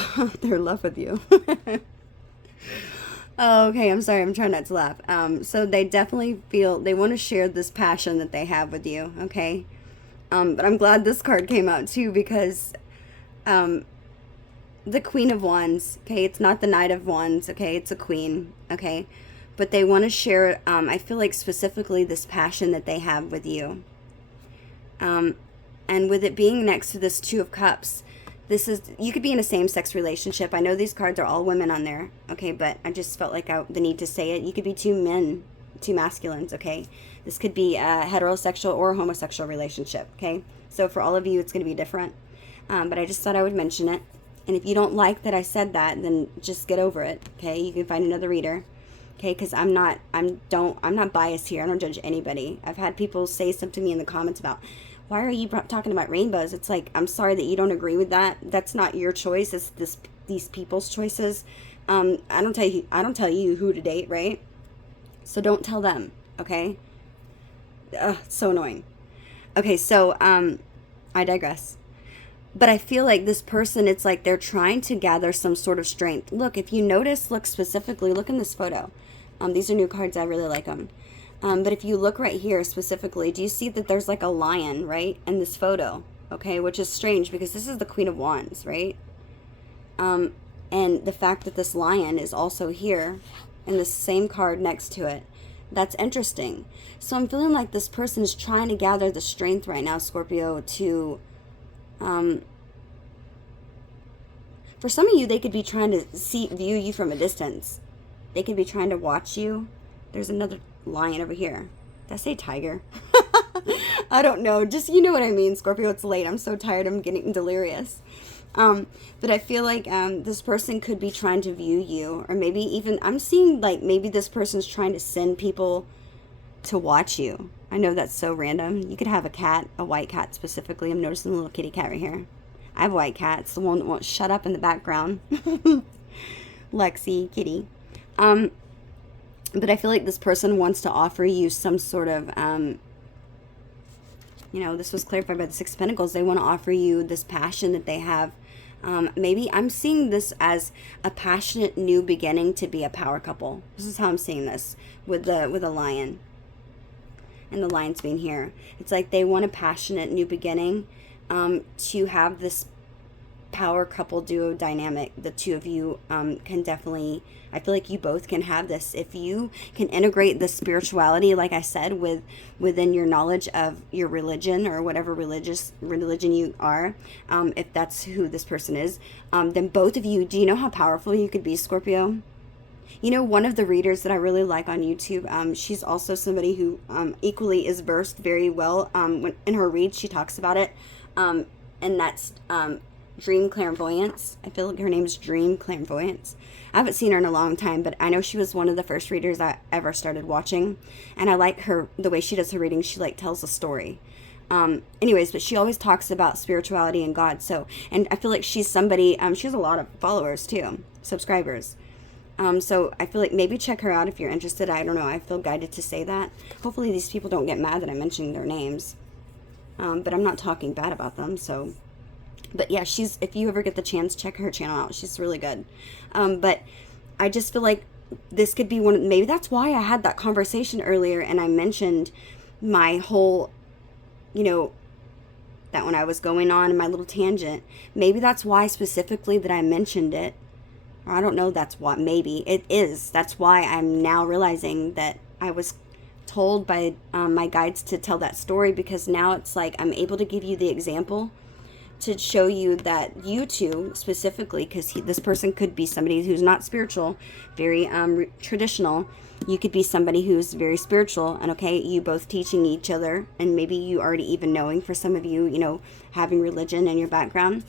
love with you. Oh, okay, I'm sorry. I'm trying not to laugh. So they definitely feel, they want to share this passion that they have with you, okay? But I'm glad this card came out too, because the Queen of Wands, okay? It's not the Knight of Wands, okay? It's a queen, okay? But they want to share, I feel like specifically this passion that they have with you. And with it being next to this Two of Cups, this is, you could be in a same-sex relationship. I know these cards are all women on there, okay, but I just felt like the need to say it. You could be two men, two masculines, okay? This could be a heterosexual or a homosexual relationship, okay? So for all of you, it's going to be different. But I just thought I would mention it. And if you don't like that I said that, then just get over it, okay? You can find another reader, okay? Because I'm not biased here. I don't judge anybody. I've had people say something to me in the comments about, why are you talking about rainbows? It's like, I'm sorry that you don't agree with that. That's not your choice. It's these people's choices. I don't tell you who to date, right? So don't tell them, okay? Ugh, so annoying. Okay, so I digress. But I feel like this person, it's like they're trying to gather some sort of strength. Look, if you notice, look specifically, look in this photo. These are new cards. I really like them. But if you look right here specifically, do you see that there's like a lion, right, in this photo? Okay, which is strange because this is the Queen of Wands, right? And the fact that this lion is also here and the same card next to it, that's interesting. So I'm feeling like this person is trying to gather the strength right now, Scorpio, to for some of you, they could be trying to view you from a distance. They could be trying to watch you. There's another lion over here. Did I say tiger? I don't know. Just, you know what I mean, Scorpio. It's late. I'm so tired. I'm getting delirious. But I feel like this person could be trying to view you. Or maybe even, I'm seeing like maybe this person's trying to send people to watch you. I know that's so random. You could have a cat, a white cat specifically. I'm noticing a little kitty cat right here. I have a white cat. It's the one that won't shut up in the background. Lexi, kitty. But I feel like this person wants to offer you some sort of, you know, this was clarified by the Six of Pentacles. They want to offer you this passion that they have. Maybe I'm seeing this as a passionate new beginning to be a power couple. This is how I'm seeing this with a lion. And the lion's being here. It's like they want a passionate new beginning to have this power couple duo dynamic. The two of you can definitely, I feel like you both can have this if you can integrate the spirituality, like I said, within your knowledge of your religion or whatever religion you are. If that's who this person is, then both of you, do you know how powerful you could be, Scorpio? You know, one of the readers that I really like on YouTube, she's also somebody who equally is versed very well. When in her read, she talks about it, and that's Dream Clairvoyance. I feel like her name's Dream Clairvoyance. I haven't seen her in a long time, but I know she was one of the first readers I ever started watching, and I like her, the way she does her reading. She like tells a story. Anyways, but she always talks about spirituality and God. So, and I feel like she's somebody, she has a lot of followers too, subscribers. So I feel like maybe check her out if you're interested. I don't know. I feel guided to say that. Hopefully these people don't get mad that I'm mentioning their names. But I'm not talking bad about them. So, but yeah, if you ever get the chance, check her channel out. She's really good. But I just feel like this could be maybe that's why I had that conversation earlier and I mentioned my whole, you know, that when I was going on my little tangent, maybe that's why specifically that I mentioned it. I don't know, that's what, maybe it is. That's why I'm now realizing that I was told by my guides to tell that story, because now it's like I'm able to give you the example to show you that you two specifically, because this person could be somebody who's not spiritual, very traditional. You could be somebody who's very spiritual, and okay, you both teaching each other, and maybe you already even knowing, for some of you, you know, having religion in your background.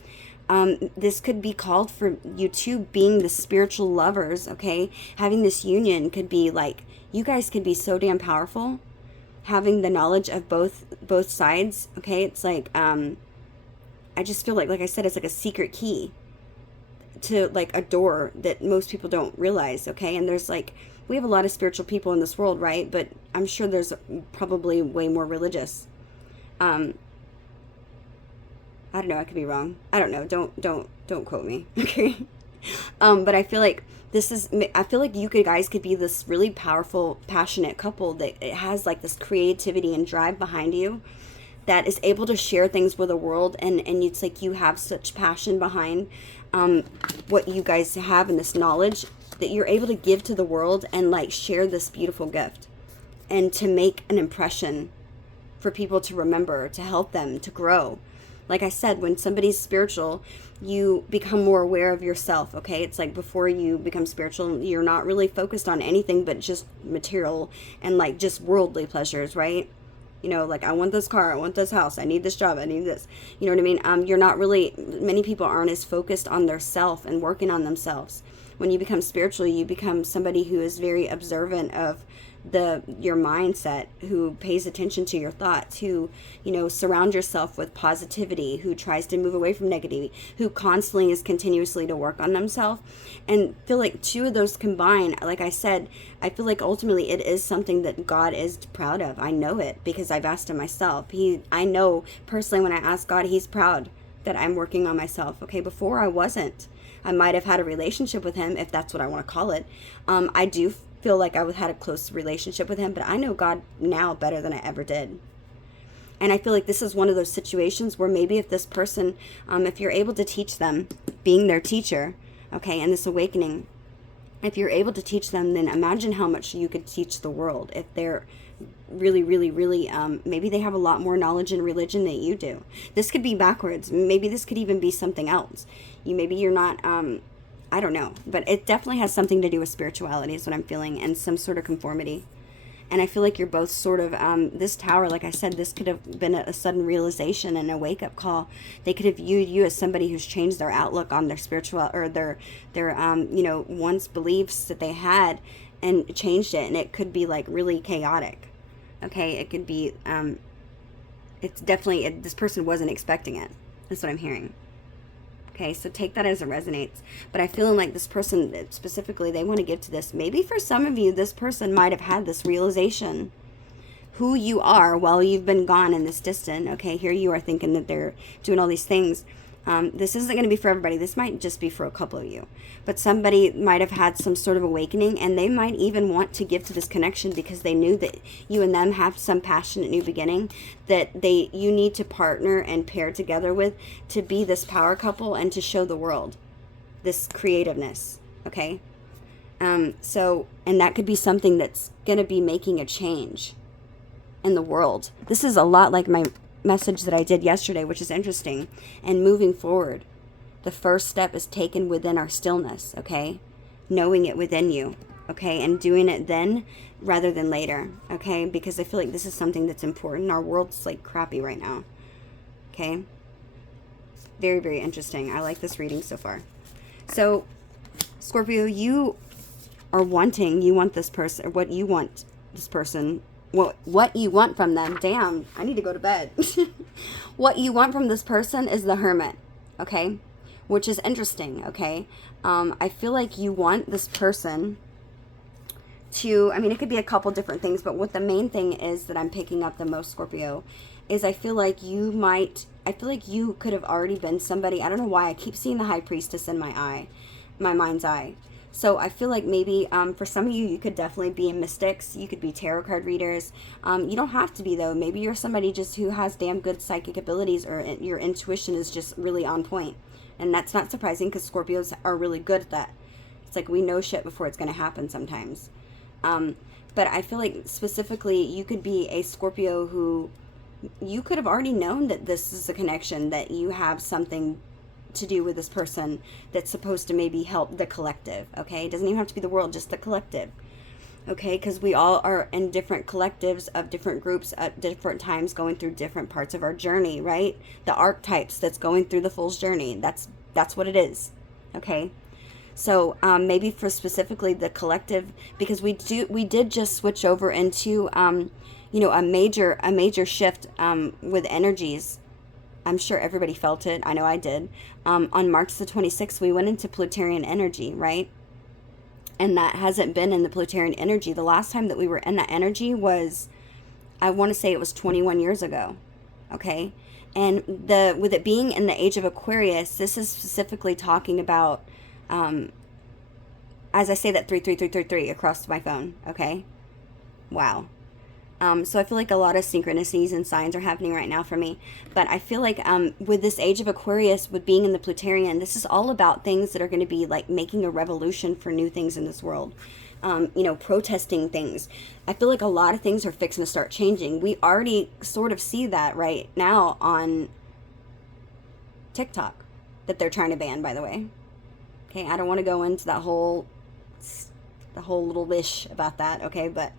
This could be called for you two being the spiritual lovers, okay? Having this union could be like, you guys could be so damn powerful, having the knowledge of both sides, okay? It's like, I just feel like I said, it's like a secret key to like a door that most people don't realize, okay? And there's like, we have a lot of spiritual people in this world, right? But I'm sure there's probably way more religious. I don't know, I could be wrong. I don't know. Don't quote me. Okay. But I feel like you guys could be this really powerful, passionate couple that it has like this creativity and drive behind you that is able to share things with the world, and it's like you have such passion behind what you guys have and this knowledge that you're able to give to the world and like share this beautiful gift and to make an impression for people to remember, to help them to grow. Like I said, when somebody's spiritual, you become more aware of yourself, okay? It's like before you become spiritual, you're not really focused on anything but just material and like just worldly pleasures, right? You know, like I want this car, I want this house, I need this job, I need this. You know what I mean? You're not really, many people aren't as focused on their self and working on themselves. When you become spiritual, you become somebody who is very observant of your mindset, who pays attention to your thoughts, who, you know, surround yourself with positivity, who tries to move away from negativity, who constantly is continuously to work on themselves. And feel like two of those combined, like I said, I feel like ultimately it is something that God is proud of. I know it because I've asked him myself. I know personally when I ask God, he's proud that I'm working on myself. Okay, before I wasn't. I might have had a relationship with him, if that's what I want to call it. I do feel like I had a close relationship with him, but I know God now better than I ever did. And I feel like this is one of those situations where maybe if this person, if you're able to teach them, being their teacher, okay, in this awakening, if you're able to teach them, then imagine how much you could teach the world if they're really, really, really, maybe they have a lot more knowledge in religion than you do. This could be backwards. Maybe this could even be something else. Maybe you're not, I don't know, but it definitely has something to do with spirituality is what I'm feeling, and some sort of conformity. And I feel like you're both sort of, this tower, like I said, this could have been a sudden realization and a wake-up call. They could have viewed you as somebody who's changed their outlook on their spiritual, or their you know, once beliefs that they had, and changed it. And it could be like really chaotic. Okay, it could be, it's definitely, this person wasn't expecting it. That's what I'm hearing. Okay, so take that as it resonates. But I feel like this person specifically, they want to give to this. Maybe for some of you, this person might have had this realization who you are while you've been gone in this distant. Okay, here you are thinking that they're doing all these things. This isn't going to be for everybody. This might just be for a couple of you. But somebody might have had some sort of awakening, and they might even want to give to this connection because they knew that you and them have some passionate new beginning that you need to partner and pair together with to be this power couple and to show the world this creativeness. Okay? So, and that could be something that's going to be making a change in the world. This is a lot like my message that I did yesterday, which is interesting. And moving forward, the first step is taken within our stillness, okay? Knowing it within you, okay? And doing it then rather than later, okay? Because I feel like this is something that's important. Our world's like crappy right now, okay? Very, very interesting. I like this reading so far. So, Scorpio, you want this person, what you want this person, what you want from them. Damn, I need to go to bed. What you want from this person is the Hermit, okay? Which is interesting, okay? I feel like you want this person to, I mean, it could be a couple different things, but what the main thing is that I'm picking up the most, Scorpio, is I feel like you could have already been somebody. I don't know why I keep seeing the High Priestess in my mind's eye. So I feel like maybe for some of you, you could definitely be mystics. You could be tarot card readers. You don't have to be, though. Maybe you're somebody just who has damn good psychic abilities, or your intuition is just really on point. And that's not surprising because Scorpios are really good at that. It's like we know shit before it's going to happen sometimes. But I feel like specifically you could be a Scorpio who you could have already known that this is a connection, that you have something to do with this person that's supposed to maybe help the collective, okay? It doesn't even have to be the world, just the collective, okay? Because we all are in different collectives of different groups at different times, going through different parts of our journey, right? The archetypes that's going through the Fool's journey, that's what it is, okay? So maybe for specifically the collective, because we did just switch over into you know, a major shift with energies. I'm sure everybody felt it. I know I did. On March the 26th, we went into Plutarian energy, right? And that hasn't been in the Plutarian energy. The last time that we were in that energy was, I want to say it was 21 years ago, okay? And with it being in the age of Aquarius, this is specifically talking about, as I say that 33333 across my phone, okay? Wow. So I feel like a lot of synchronicities and signs are happening right now for me. But I feel like with this age of Aquarius, with being in the Plutarian, this is all about things that are going to be like making a revolution for new things in this world. You know, protesting things. I feel like a lot of things are fixing to start changing. We already sort of see that right now on TikTok that they're trying to ban, by the way. Okay, I don't want to go into the whole little wish about that, okay? But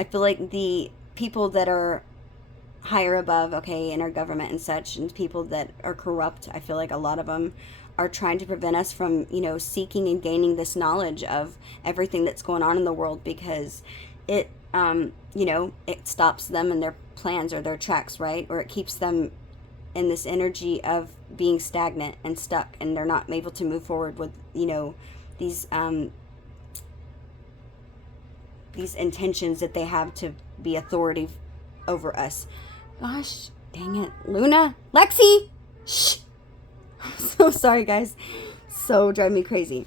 I feel like the people that are higher above, okay, in our government and such, and people that are corrupt, I feel like a lot of them are trying to prevent us from, you know, seeking and gaining this knowledge of everything that's going on in the world, because it, you know, it stops them in their plans or their tracks, right? Or it keeps them in this energy of being stagnant and stuck, and they're not able to move forward with, you know, these intentions that they have to be authority over us. Gosh, dang it. Luna, Lexi, shh. I'm so sorry, guys. So drive me crazy.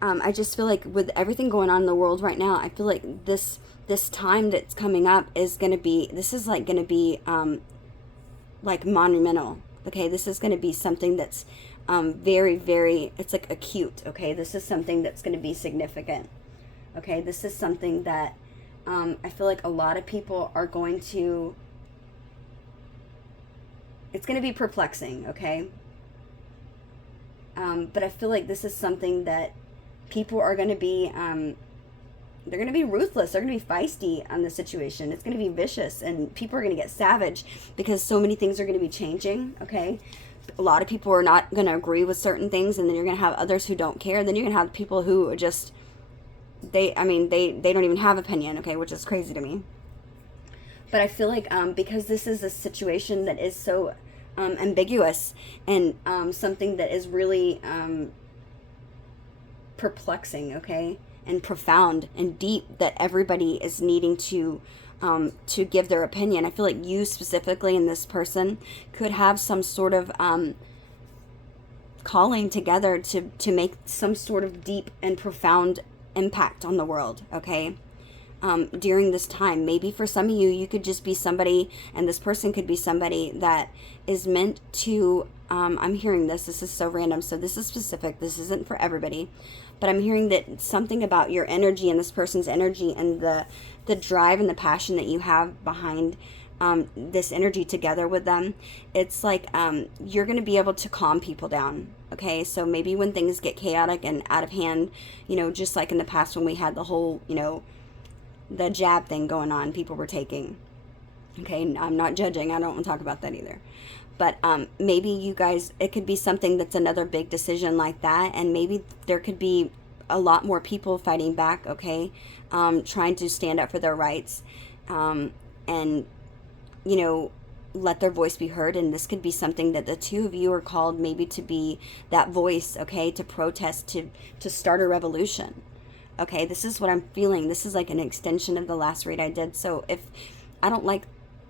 I just feel like with everything going on in the world right now, I feel like this time that's coming up is going to be, this is like going to be like monumental. Okay, this is going to be something that's very, very, it's like acute. Okay, this is something that's going to be significant. Okay, this is something that I feel like a lot of people are going to, it's going to be perplexing. Okay, but I feel like this is something that people are going to be, they're going to be ruthless. They're going to be feisty on the situation. It's going to be vicious, and people are going to get savage because so many things are going to be changing, okay? A lot of people are not going to agree with certain things, and then you're going to have others who don't care. Then you're going to have people who are just, they don't even have opinion, okay, which is crazy to me. But I feel like because this is a situation that is so ambiguous and something that is really perplexing, okay, and profound and deep, that everybody is needing to give their opinion. I feel like you specifically and this person could have some sort of calling together to make some sort of deep and profound impact on the world, okay? During this time. Maybe for some of you, you could just be somebody, and this person could be somebody that is meant to, I'm hearing this is so random, so this is specific, this isn't for everybody, but I'm hearing that something about your energy and this person's energy and the drive and the passion that you have behind this energy together with them, it's like you're going to be able to calm people down, okay? So maybe when things get chaotic and out of hand, you know, just like in the past when we had the whole, you know, the jab thing going on, people were taking, okay, I'm not judging, I don't want to talk about that either, but maybe you guys, it could be something that's another big decision like that, and maybe there could be a lot more people fighting back, okay, trying to stand up for their rights, and, you know, let their voice be heard. And this could be something that the two of you are called maybe to be that voice, okay, to protest, to start a revolution. Okay, this is what I'm feeling. This is like an extension of the last read I did. So if I don't like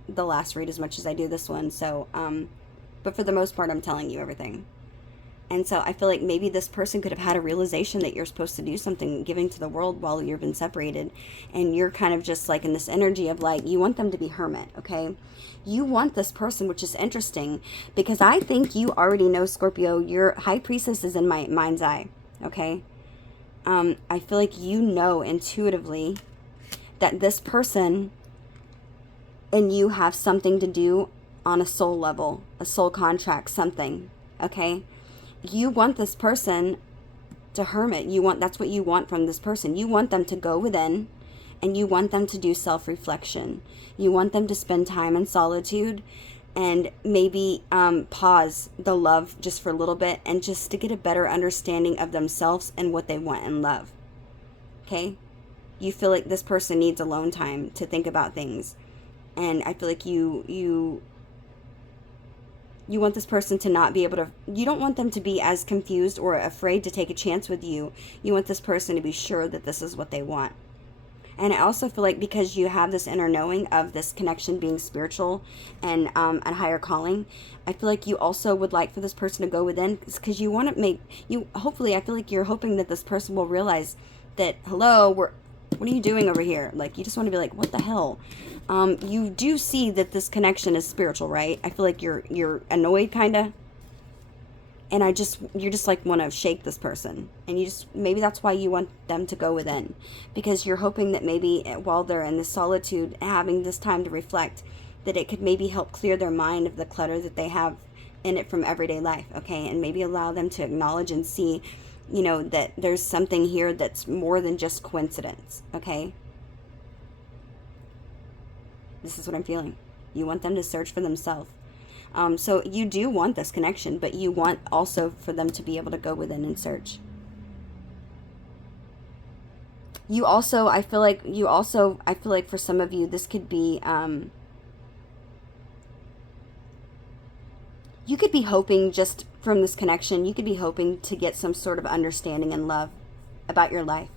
the last read as much as I do this one, so but for the most part I'm telling you everything. And so I feel like maybe this person could have had a realization that you're supposed to do something, giving to the world while you've been separated, and you're kind of just like in this energy of like, you want them to be hermit, okay? You want this person, which is interesting because I think you already know, Scorpio, your high priestess is in my mind's eye, okay? I feel like you know intuitively that this person and you have something to do on a soul level, a soul contract, something, okay? You want this person to hermit. That's what you want from this person. You want them to go within, and you want them to do self-reflection. You want them to spend time in solitude and maybe pause the love just for a little bit and just to get a better understanding of themselves and what they want in love. Okay? You feel like this person needs alone time to think about things. And I feel like you want this person to not be able to, you don't want them to be as confused or afraid to take a chance with you. You want this person to be sure that this is what they want. And I also feel like because you have this inner knowing of this connection being spiritual and a higher calling, I feel like you also would like for this person to go within, because you want to make, hopefully I feel like you're hoping that this person will realize that, hello, what are you doing over here? Like, you just want to be like, what the hell? You do see that this connection is spiritual, right? I feel like you're annoyed, kind of. And you're just like want to shake this person. And maybe that's why you want them to go within. Because you're hoping that maybe while they're in this solitude, having this time to reflect, that it could maybe help clear their mind of the clutter that they have in it from everyday life, okay? And maybe allow them to acknowledge and see, you know, that there's something here that's more than just coincidence, okay? This is what I'm feeling. You want them to search for themselves. So you do want this connection, but you want also for them to be able to go within and search. You also, I feel like for some of you, this could be, you could be hoping just from this connection, you could be hoping to get some sort of understanding and love about your life.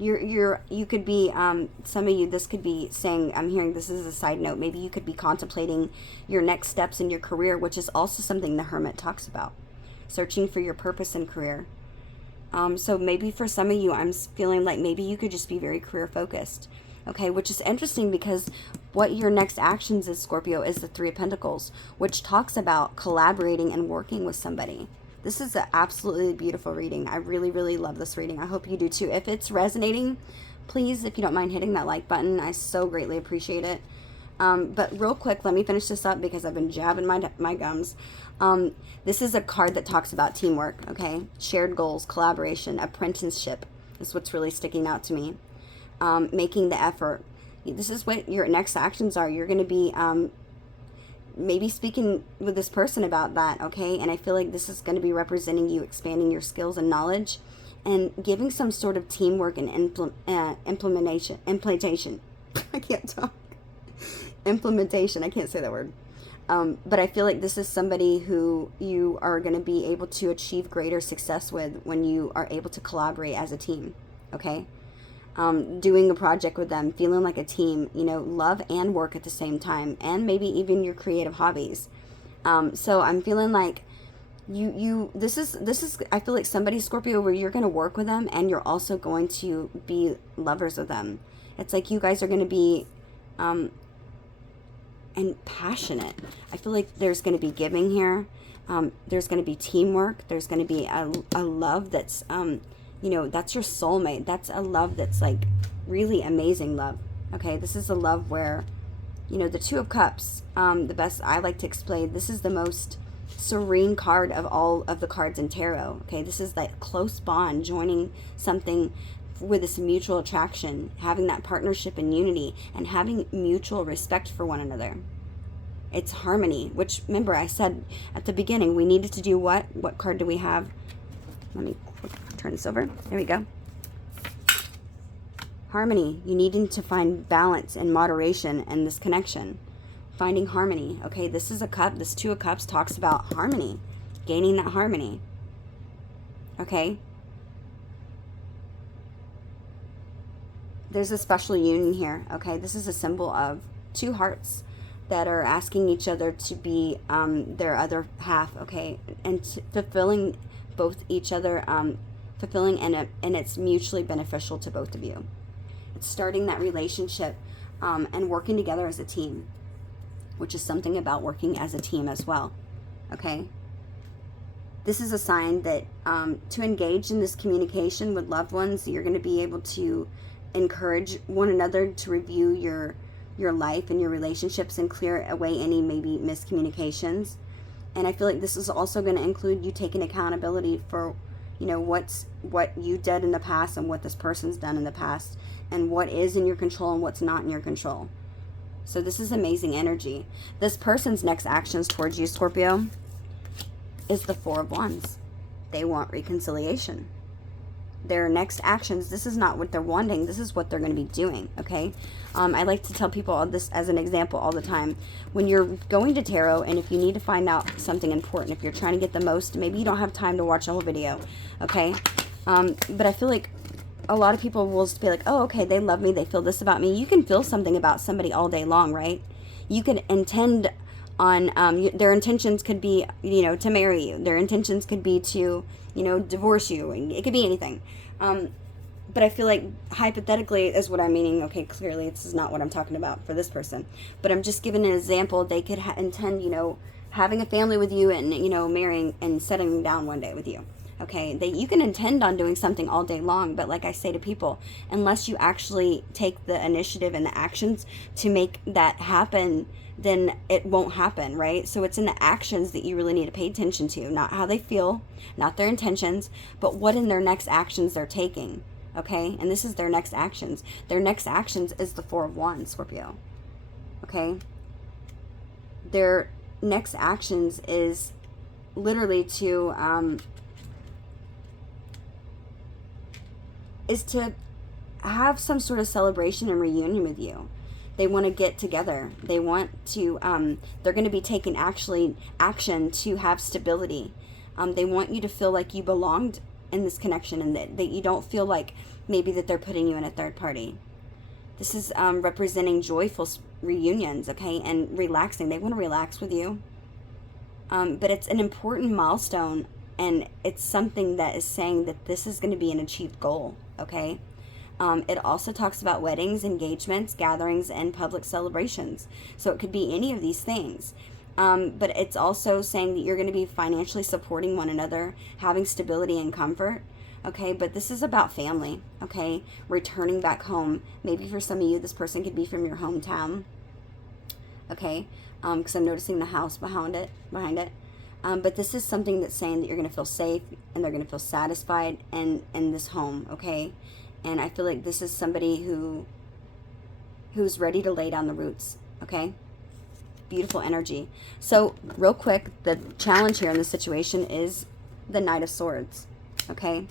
You could be, some of you, this could be saying, I'm hearing this as a side note, maybe you could be contemplating your next steps in your career, which is also something the Hermit talks about, searching for your purpose in career. So maybe for some of you, I'm feeling like maybe you could just be very career focused, okay, which is interesting because what your next actions is, Scorpio, is the Three of Pentacles, which talks about collaborating and working with somebody. This is an absolutely beautiful reading. I really, really love this reading. I hope you do too. If it's resonating, please, if you don't mind hitting that like button, I so greatly appreciate it. But real quick, let me finish this up because I've been jabbing my gums. This is a card that talks about teamwork, okay? Shared goals, collaboration, apprenticeship is what's really sticking out to me. Making the effort. This is what your next actions are. You're going to be maybe speaking with this person about that, okay? And I feel like this is going to be representing you expanding your skills and knowledge and giving some sort of teamwork and implementation. I can't talk. Implementation. I can't say that word. But I feel like this is somebody who you are going to be able to achieve greater success with when you are able to collaborate as a team, okay? Doing a project with them, feeling like a team, you know, love and work at the same time, and maybe even your creative hobbies. So I'm feeling like this is, I feel like somebody, Scorpio, where you're going to work with them and you're also going to be lovers of them. It's like you guys are going to be, and passionate. I feel like there's going to be giving here. There's going to be teamwork. There's going to be a love that's, you know, that's your soulmate. That's a love that's like really amazing love. Okay, this is a love where, you know, the Two of Cups, the best I like to explain, this is the most serene card of all of the cards in tarot. Okay, this is that close bond, joining something with this mutual attraction, having that partnership and unity, and having mutual respect for one another. It's harmony, which, remember, I said at the beginning, we needed to do what? What card do we have? Let me turn this over. There we go. Harmony. You needing to find balance and moderation in this connection. Finding harmony. Okay, this is a cup. This Two of Cups talks about harmony. Gaining that harmony. Okay. There's a special union here. Okay, this is a symbol of two hearts that are asking each other to be their other half. Okay, and fulfilling both each other, fulfilling, and it's mutually beneficial to both of you. It's starting that relationship and working together as a team, which is something about working as a team as well. Okay, this is a sign that to engage in this communication with loved ones, you're going to be able to encourage one another to review your life and your relationships and clear away any maybe miscommunications. And I feel like this is also going to include you taking accountability for, you know, what you did in the past and what this person's done in the past, and what is in your control and what's not in your control. So this is amazing energy. This person's next actions towards you, Scorpio, is the Four of Wands. They want reconciliation. Their next actions, this is not what they're wanting, this is what they're going to be doing, okay? I like to tell people all this as an example all the time. When you're going to tarot, and if you need to find out something important, if you're trying to get the most, maybe you don't have time to watch a whole video, okay? But I feel like a lot of people will just be like, oh, okay, they love me, they feel this about me. You can feel something about somebody all day long, right? You could intend on, their intentions could be, you know, to marry you. Their intentions could be to, you know, divorce you. And it could be anything. But I feel like hypothetically is what I'm meaning. Okay, clearly this is not what I'm talking about for this person. But I'm just giving an example. They could intend, you know, having a family with you and, you know, marrying and settling down one day with you. Okay, you can intend on doing something all day long, but like I say to people, unless you actually take the initiative and the actions to make that happen, then it won't happen, right? So it's in the actions that you really need to pay attention to, not how they feel, not their intentions, but what in their next actions they're taking, okay? And this is their next actions. Their next actions is the Four of Wands, Scorpio, okay? Their next actions is literally to have some sort of celebration and reunion with you. They want to get together. They want to, they're going to be taking action to have stability. They want you to feel like you belonged in this connection, and that you don't feel like maybe that they're putting you in a third party. This is representing joyful reunions, okay, and relaxing. They want to relax with you. But it's an important milestone, and it's something that is saying that this is going to be an achieved goal, okay? It also talks about weddings, engagements, gatherings, and public celebrations. So it could be any of these things. But it's also saying that you're going to be financially supporting one another, having stability and comfort. Okay, but this is about family, okay? Returning back home. Maybe for some of you, this person could be from your hometown, okay? Because I'm noticing the house behind it. But this is something that's saying that you're going to feel safe and they're going to feel satisfied in this home, okay? And I feel like this is somebody who's ready to lay down the roots, okay? Beautiful energy. So real quick, the challenge here in this situation is the Knight of Swords, okay?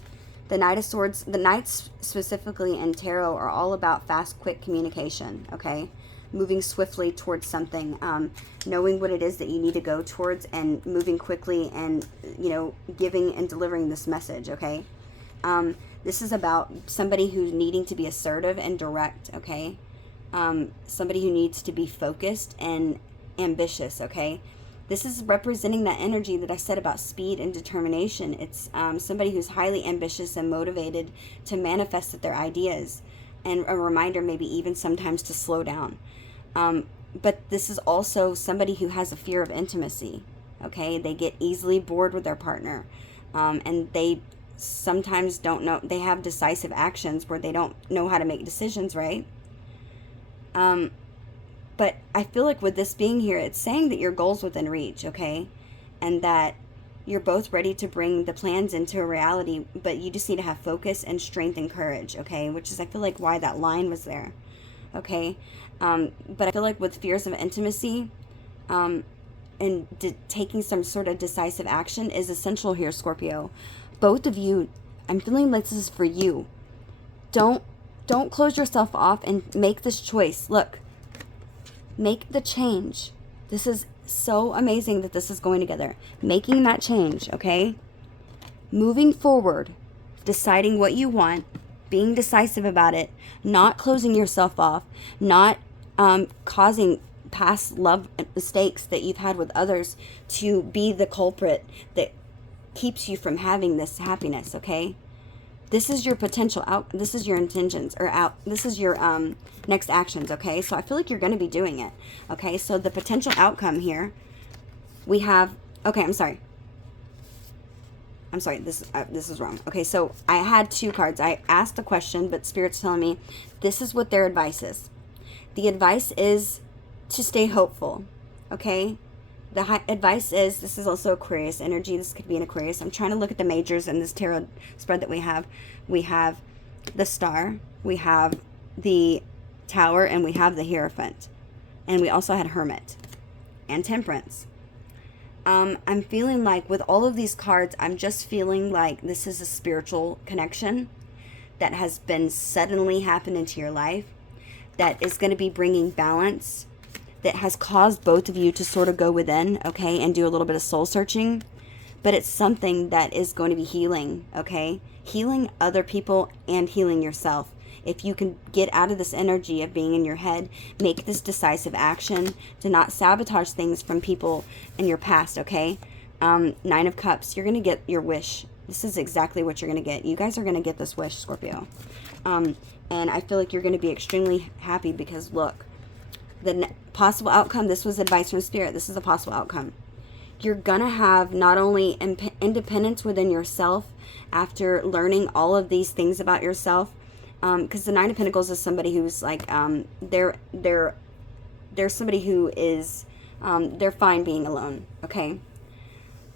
The Knight of Swords, the Knights specifically in tarot are all about fast, quick communication, okay? Moving swiftly towards something, knowing what it is that you need to go towards and moving quickly and, you know, giving and delivering this message, okay? This is about somebody who's needing to be assertive and direct, okay? Somebody who needs to be focused and ambitious, okay? This is representing that energy that I said about speed and determination. It's somebody who's highly ambitious and motivated to manifest their ideas, and a reminder maybe even sometimes to slow down. But this is also somebody who has a fear of intimacy, okay? They get easily bored with their partner, and they sometimes don't know, they have decisive actions where they don't know how to make decisions, right? But I feel like with this being here, it's saying that your goal's within reach, okay? And that you're both ready to bring the plans into a reality, but you just need to have focus and strength and courage, okay? Which is, I feel like, why that line was there, okay? But I feel like with fears of intimacy, and taking some sort of decisive action is essential here, Scorpio. Both of you, I'm feeling like this is for you. Don't close yourself off and make this choice. Look, make the change. This is so amazing that this is going together. Making that change, okay? Moving forward, deciding what you want, being decisive about it, not closing yourself off, not causing past love mistakes that you've had with others to be the culprit that keeps you from having this happiness, okay? This is your potential out. This is your intentions or out. This is your next actions, okay? So I feel like you're going to be doing it, okay? So the potential outcome here, we have. Okay, I'm sorry. This is wrong. Okay, so I had two cards. I asked the question, but Spirit's telling me this is what their advice is. The advice is to stay hopeful, okay? The advice is, this is also Aquarius energy. This could be an Aquarius. I'm trying to look at the majors in this tarot spread that we have. We have the Star, we have the Tower, and we have the Hierophant. And we also had Hermit and Temperance. I'm feeling like with all of these cards, I'm just feeling like this is a spiritual connection that has been suddenly happened into your life that is going to be bringing balance, that has caused both of you to sort of go within, okay, and do a little bit of soul searching. But it's something that is going to be healing, okay? Healing other people and healing yourself. If you can get out of this energy of being in your head, make this decisive action to not sabotage things from people in your past, okay? Nine of Cups, you're going to get your wish. This is exactly what you're going to get. You guys are going to get this wish, Scorpio. And I feel like you're going to be extremely happy because, look, the possible outcome, this was advice from Spirit. This is a possible outcome. You're going to have not only independence within yourself after learning all of these things about yourself, because the Nine of Pentacles is somebody who's like, they're somebody who is, they're fine being alone, okay?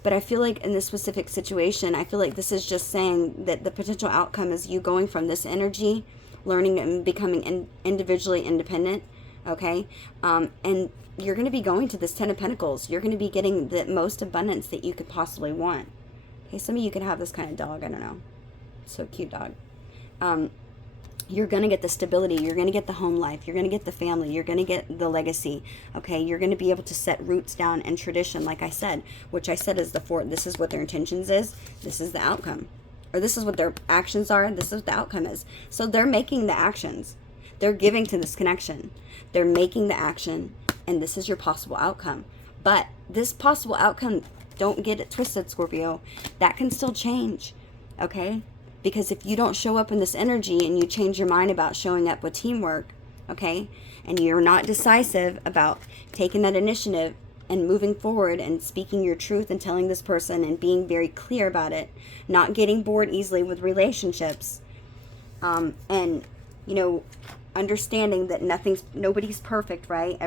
But I feel like in this specific situation, I feel like this is just saying that the potential outcome is you going from this energy, learning and becoming individually independent, okay? And you're going to be going to this Ten of Pentacles. You're going to be getting the most abundance that you could possibly want. Okay, some of you could have this kind of dog. I don't know. So cute dog. You're going to get the stability. You're going to get the home life. You're going to get the family. You're going to get the legacy. Okay, you're going to be able to set roots down and tradition, like I said, which I said is this is what their intentions is. This is the outcome. Or this is what their actions are. This is what the outcome is. So they're making the actions. They're giving to this connection. They're making the action, and this is your possible outcome. But this possible outcome, don't get it twisted, Scorpio. That can still change, okay? Because if you don't show up in this energy and you change your mind about showing up with teamwork, okay, and you're not decisive about taking that initiative and moving forward and speaking your truth and telling this person and being very clear about it, not getting bored easily with relationships, and, you know, understanding that nobody's perfect, right?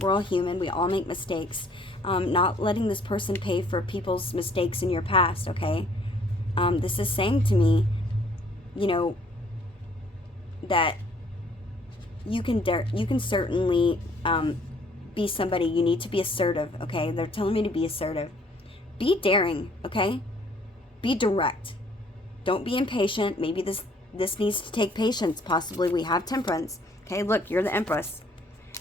We're all human. We all make mistakes. Not letting this person pay for people's mistakes in your past, okay? This is saying to me, you know, that you can certainly be somebody. You need to be assertive, okay? They're telling me to be assertive. Be daring, okay? Be direct. Don't be impatient. Maybe this needs to take patience. Possibly we have temperance. Okay, look, you're the Empress.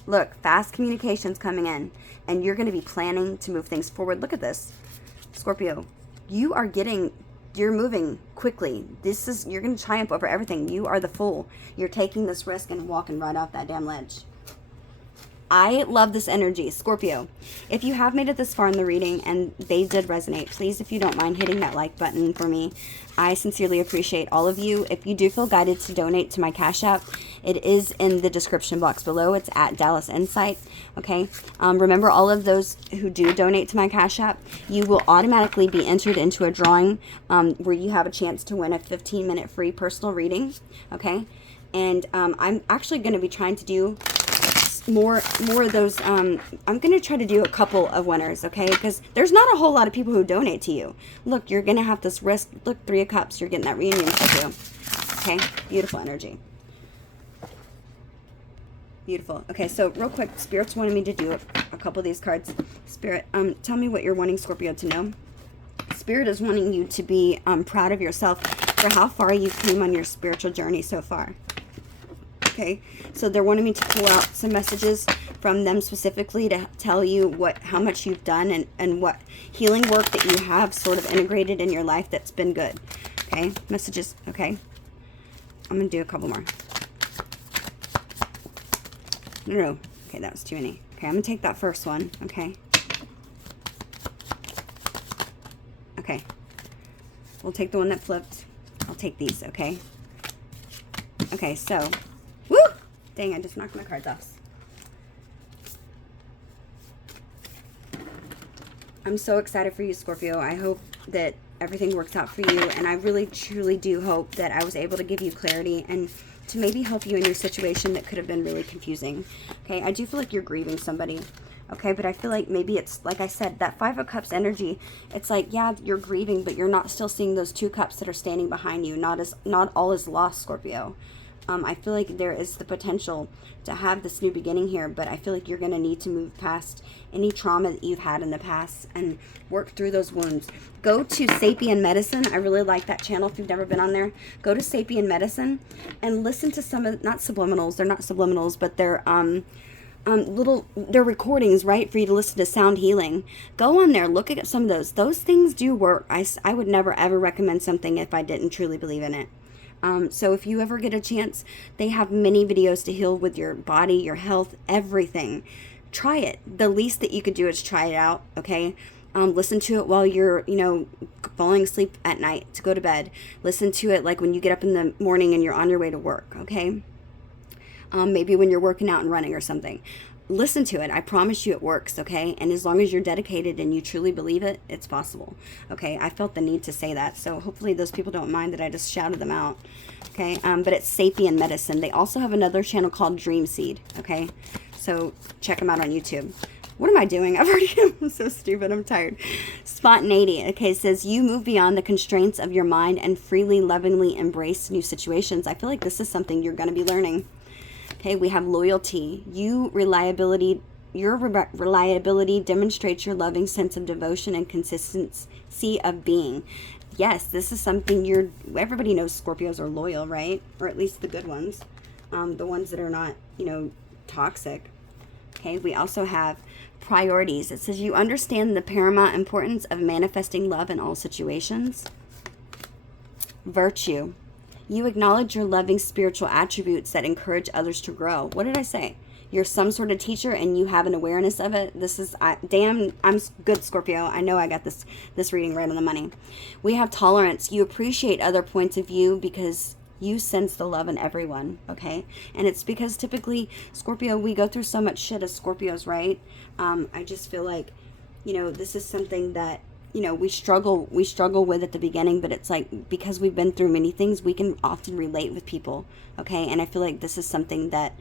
Look, fast communications coming in, and you're going to be planning to move things forward. Look at this, Scorpio. You're moving quickly. You're going to triumph over everything. You are the fool. You're taking this risk and walking right off that damn ledge. I love this energy, Scorpio. If you have made it this far in the reading and they did resonate, please, if you don't mind hitting that like button for me. I sincerely appreciate all of you. If you do feel guided to donate to my Cash App, it is in the description box below. It's at Dallas Insight. Okay. Remember, all of those who do donate to my Cash App, you will automatically be entered into a drawing where you have a chance to win a 15-minute free personal reading. Okay. And I'm actually going to be trying to do more of those. I'm going to try to do a couple of winners, okay? Because there's not a whole lot of people who donate to you. Look, you're going to have this risk. Look, 3 of Cups. You're getting that reunion Scorpio. Okay? Beautiful energy. Beautiful. Okay, so real quick, Spirit's wanted me to do a couple of these cards. Spirit, tell me what you're wanting Scorpio to know. Spirit is wanting you to be proud of yourself for how far you came on your spiritual journey so far. Okay, so they're wanting me to pull out some messages from them specifically to tell you how much you've done and what healing work that you have sort of integrated in your life that's been good. Okay, messages. Okay, I'm going to do a couple more. No. Okay, that was too many. Okay, I'm going to take that first one. Okay. Okay. We'll take the one that flipped. I'll take these, okay? Okay, so... Woo! Dang, I just knocked my cards off. I'm so excited for you, Scorpio. I hope that everything works out for you, and I really, truly do hope that I was able to give you clarity and to maybe help you in your situation that could have been really confusing. Okay, I do feel like you're grieving somebody. Okay, but I feel like maybe it's, like I said, that 5 of Cups energy, it's like, yeah, you're grieving, but you're not still seeing those 2 cups that are standing behind you. Not all is lost, Scorpio. I feel like there is the potential to have this new beginning here, but I feel like you're going to need to move past any trauma that you've had in the past and work through those wounds. Go to Sapien Medicine. I really like that channel. If you've never been on there, go to Sapien Medicine and listen to some of, not subliminals, they're not subliminals, but they're they're recordings, right, for you to listen to sound healing. Go on there, look at some of those things do work. I would never ever recommend something if I didn't truly believe in it. So if you ever get a chance, they have many videos to heal with your body, your health, everything. Try it. The least that you could do is try it out, okay? Listen to it while you're, falling asleep at night to go to bed. Listen to it like when you get up in the morning and you're on your way to work, okay? Maybe when you're working out and running or something. Listen to it. I promise you it works, okay? And as long as you're dedicated and you truly believe it, it's possible, okay? I felt the need to say that, so hopefully those people don't mind that I just shouted them out, okay? But it's Sapien Medicine. They also have another channel called Dream Seed, okay? So check them out on YouTube. What am I doing? I'm so stupid. I'm tired. Spontaneity. Okay, it says you move beyond the constraints of your mind and freely, lovingly embrace new situations. I feel like this is something you're going to be learning. Okay, we have loyalty. Your reliability demonstrates your loving sense of devotion and consistency of being. Yes, this is something everybody knows Scorpios are loyal, right? Or at least the good ones. The ones that are not, toxic. Okay, we also have priorities. It says you understand the paramount importance of manifesting love in all situations. Virtue. You acknowledge your loving spiritual attributes that encourage others to grow. What did I say? You're some sort of teacher and you have an awareness of it. This is, damn, I'm good, Scorpio. I know I got this reading right on the money. We have tolerance. You appreciate other points of view because you sense the love in everyone, okay? And it's because typically, Scorpio, we go through so much shit as Scorpios, right? I just feel like, this is something that, we struggle with at the beginning, but it's like, because we've been through many things, we can often relate with people, okay? And I feel like this is something that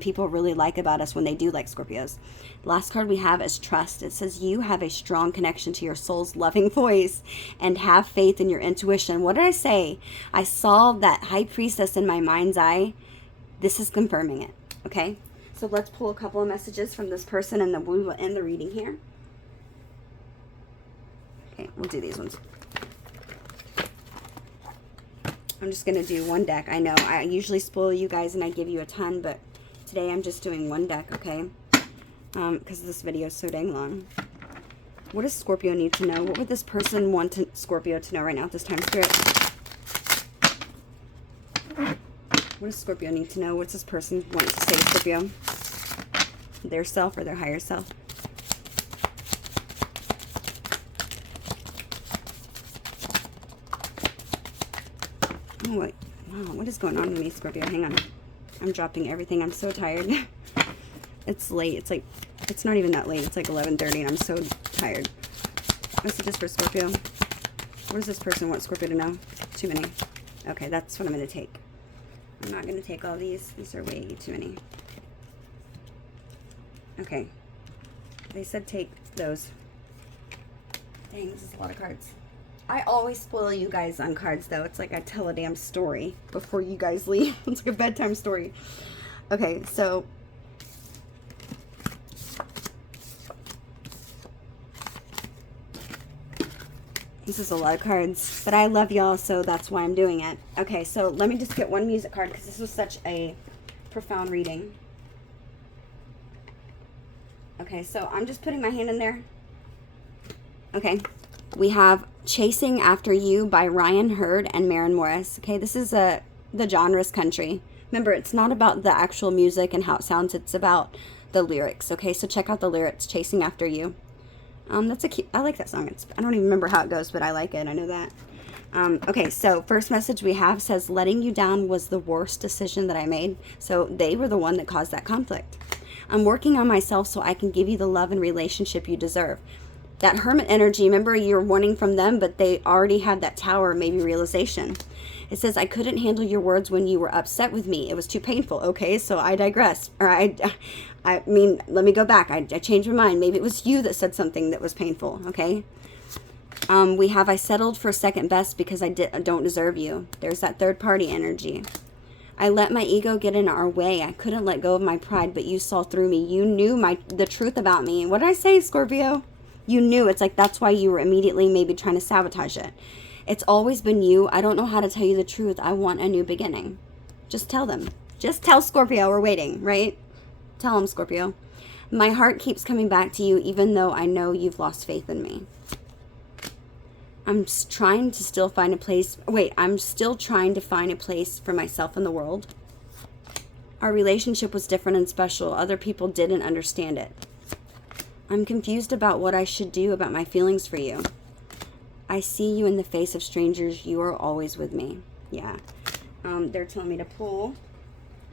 people really like about us when they do like Scorpios. Last card we have is trust. It says you have a strong connection to your soul's loving voice and have faith in your intuition. What did I say? I saw that high priestess in my mind's eye. This is confirming it, okay? So let's pull a couple of messages from this person and then we will end the reading here. Okay, we'll do these ones. I'm just going to do one deck. I know I usually spoil you guys and I give you a ton, but today I'm just doing one deck, okay? Because this video is so dang long. What does Scorpio need to know? What would this person want Scorpio to know right now at this time, Spirit? What does Scorpio need to know? What's this person want to say to Scorpio? Their self or their higher self? Oh, wait. Wow, what is going on with me, Scorpio? Hang on. I'm dropping everything. I'm so tired. It's late. It's not even that late. It's like 11:30 and I'm so tired. Messages for Scorpio. What does this person want Scorpio to know? Too many. Okay, that's what I'm going to take. I'm not going to take all these. These are way too many. Okay. They said take those. Dang, this is a lot of cards. I always spoil you guys on cards, though. It's like I tell a damn story before you guys leave. It's like a bedtime story. Okay, so this is a lot of cards, but I love y'all, so that's why I'm doing it. Okay, so let me just get one music card because this was such a profound reading. Okay, so I'm just putting my hand in there. Okay, we have Chasing After You by Ryan Hurd and Maren Morris. Okay, this is the genre's country. Remember, it's not about the actual music and how it sounds. It's about the lyrics. Okay, so check out the lyrics. Chasing After You. That's a cute. I like that song. I don't even remember how it goes, but I like it. I know that. Okay, so first message we have says, letting you down was the worst decision that I made. So they were the one that caused that conflict. I'm working on myself so I can give you the love and relationship you deserve. That hermit energy, remember, you're wanting from them, but they already had that tower, maybe realization. It says, I couldn't handle your words when you were upset with me. It was too painful. Okay, so I digress. Or I mean, let me go back. I changed my mind. Maybe it was you that said something that was painful, okay? We have, I settled for second best because I don't deserve you. There's that third party energy. I let my ego get in our way. I couldn't let go of my pride, but you saw through me. You knew the truth about me. What did I say, Scorpio? You knew. It's like that's why you were immediately maybe trying to sabotage it. It's always been you. I don't know how to tell you the truth. I want a new beginning. Just tell them. Just tell Scorpio we're waiting, right? Tell them, Scorpio. My heart keeps coming back to you even though I know you've lost faith in me. I'm trying to still find a place. Wait, I'm still trying to find a place for myself in the world. Our relationship was different and special. Other people didn't understand it. I'm confused about what I should do about my feelings for you. I see you in the face of strangers. You are always with me. Yeah. They're telling me to pull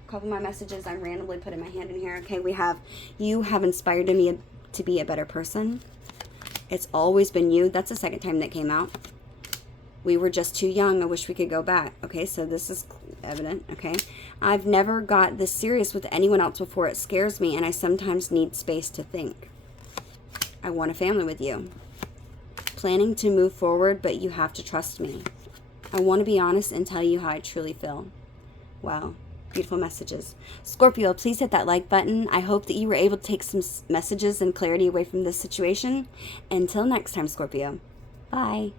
a couple of my messages. I'm randomly putting my hand in here. Okay, we have, you have inspired me to be a better person. It's always been you. That's the second time that came out. We were just too young. I wish we could go back. Okay, so this is evident. Okay. I've never got this serious with anyone else before. It scares me, and I sometimes need space to think. I want a family with you. Planning to move forward, but you have to trust me. I want to be honest and tell you how I truly feel. Wow. Beautiful messages. Scorpio, please hit that like button. I hope that you were able to take some messages and clarity away from this situation. Until next time, Scorpio. Bye.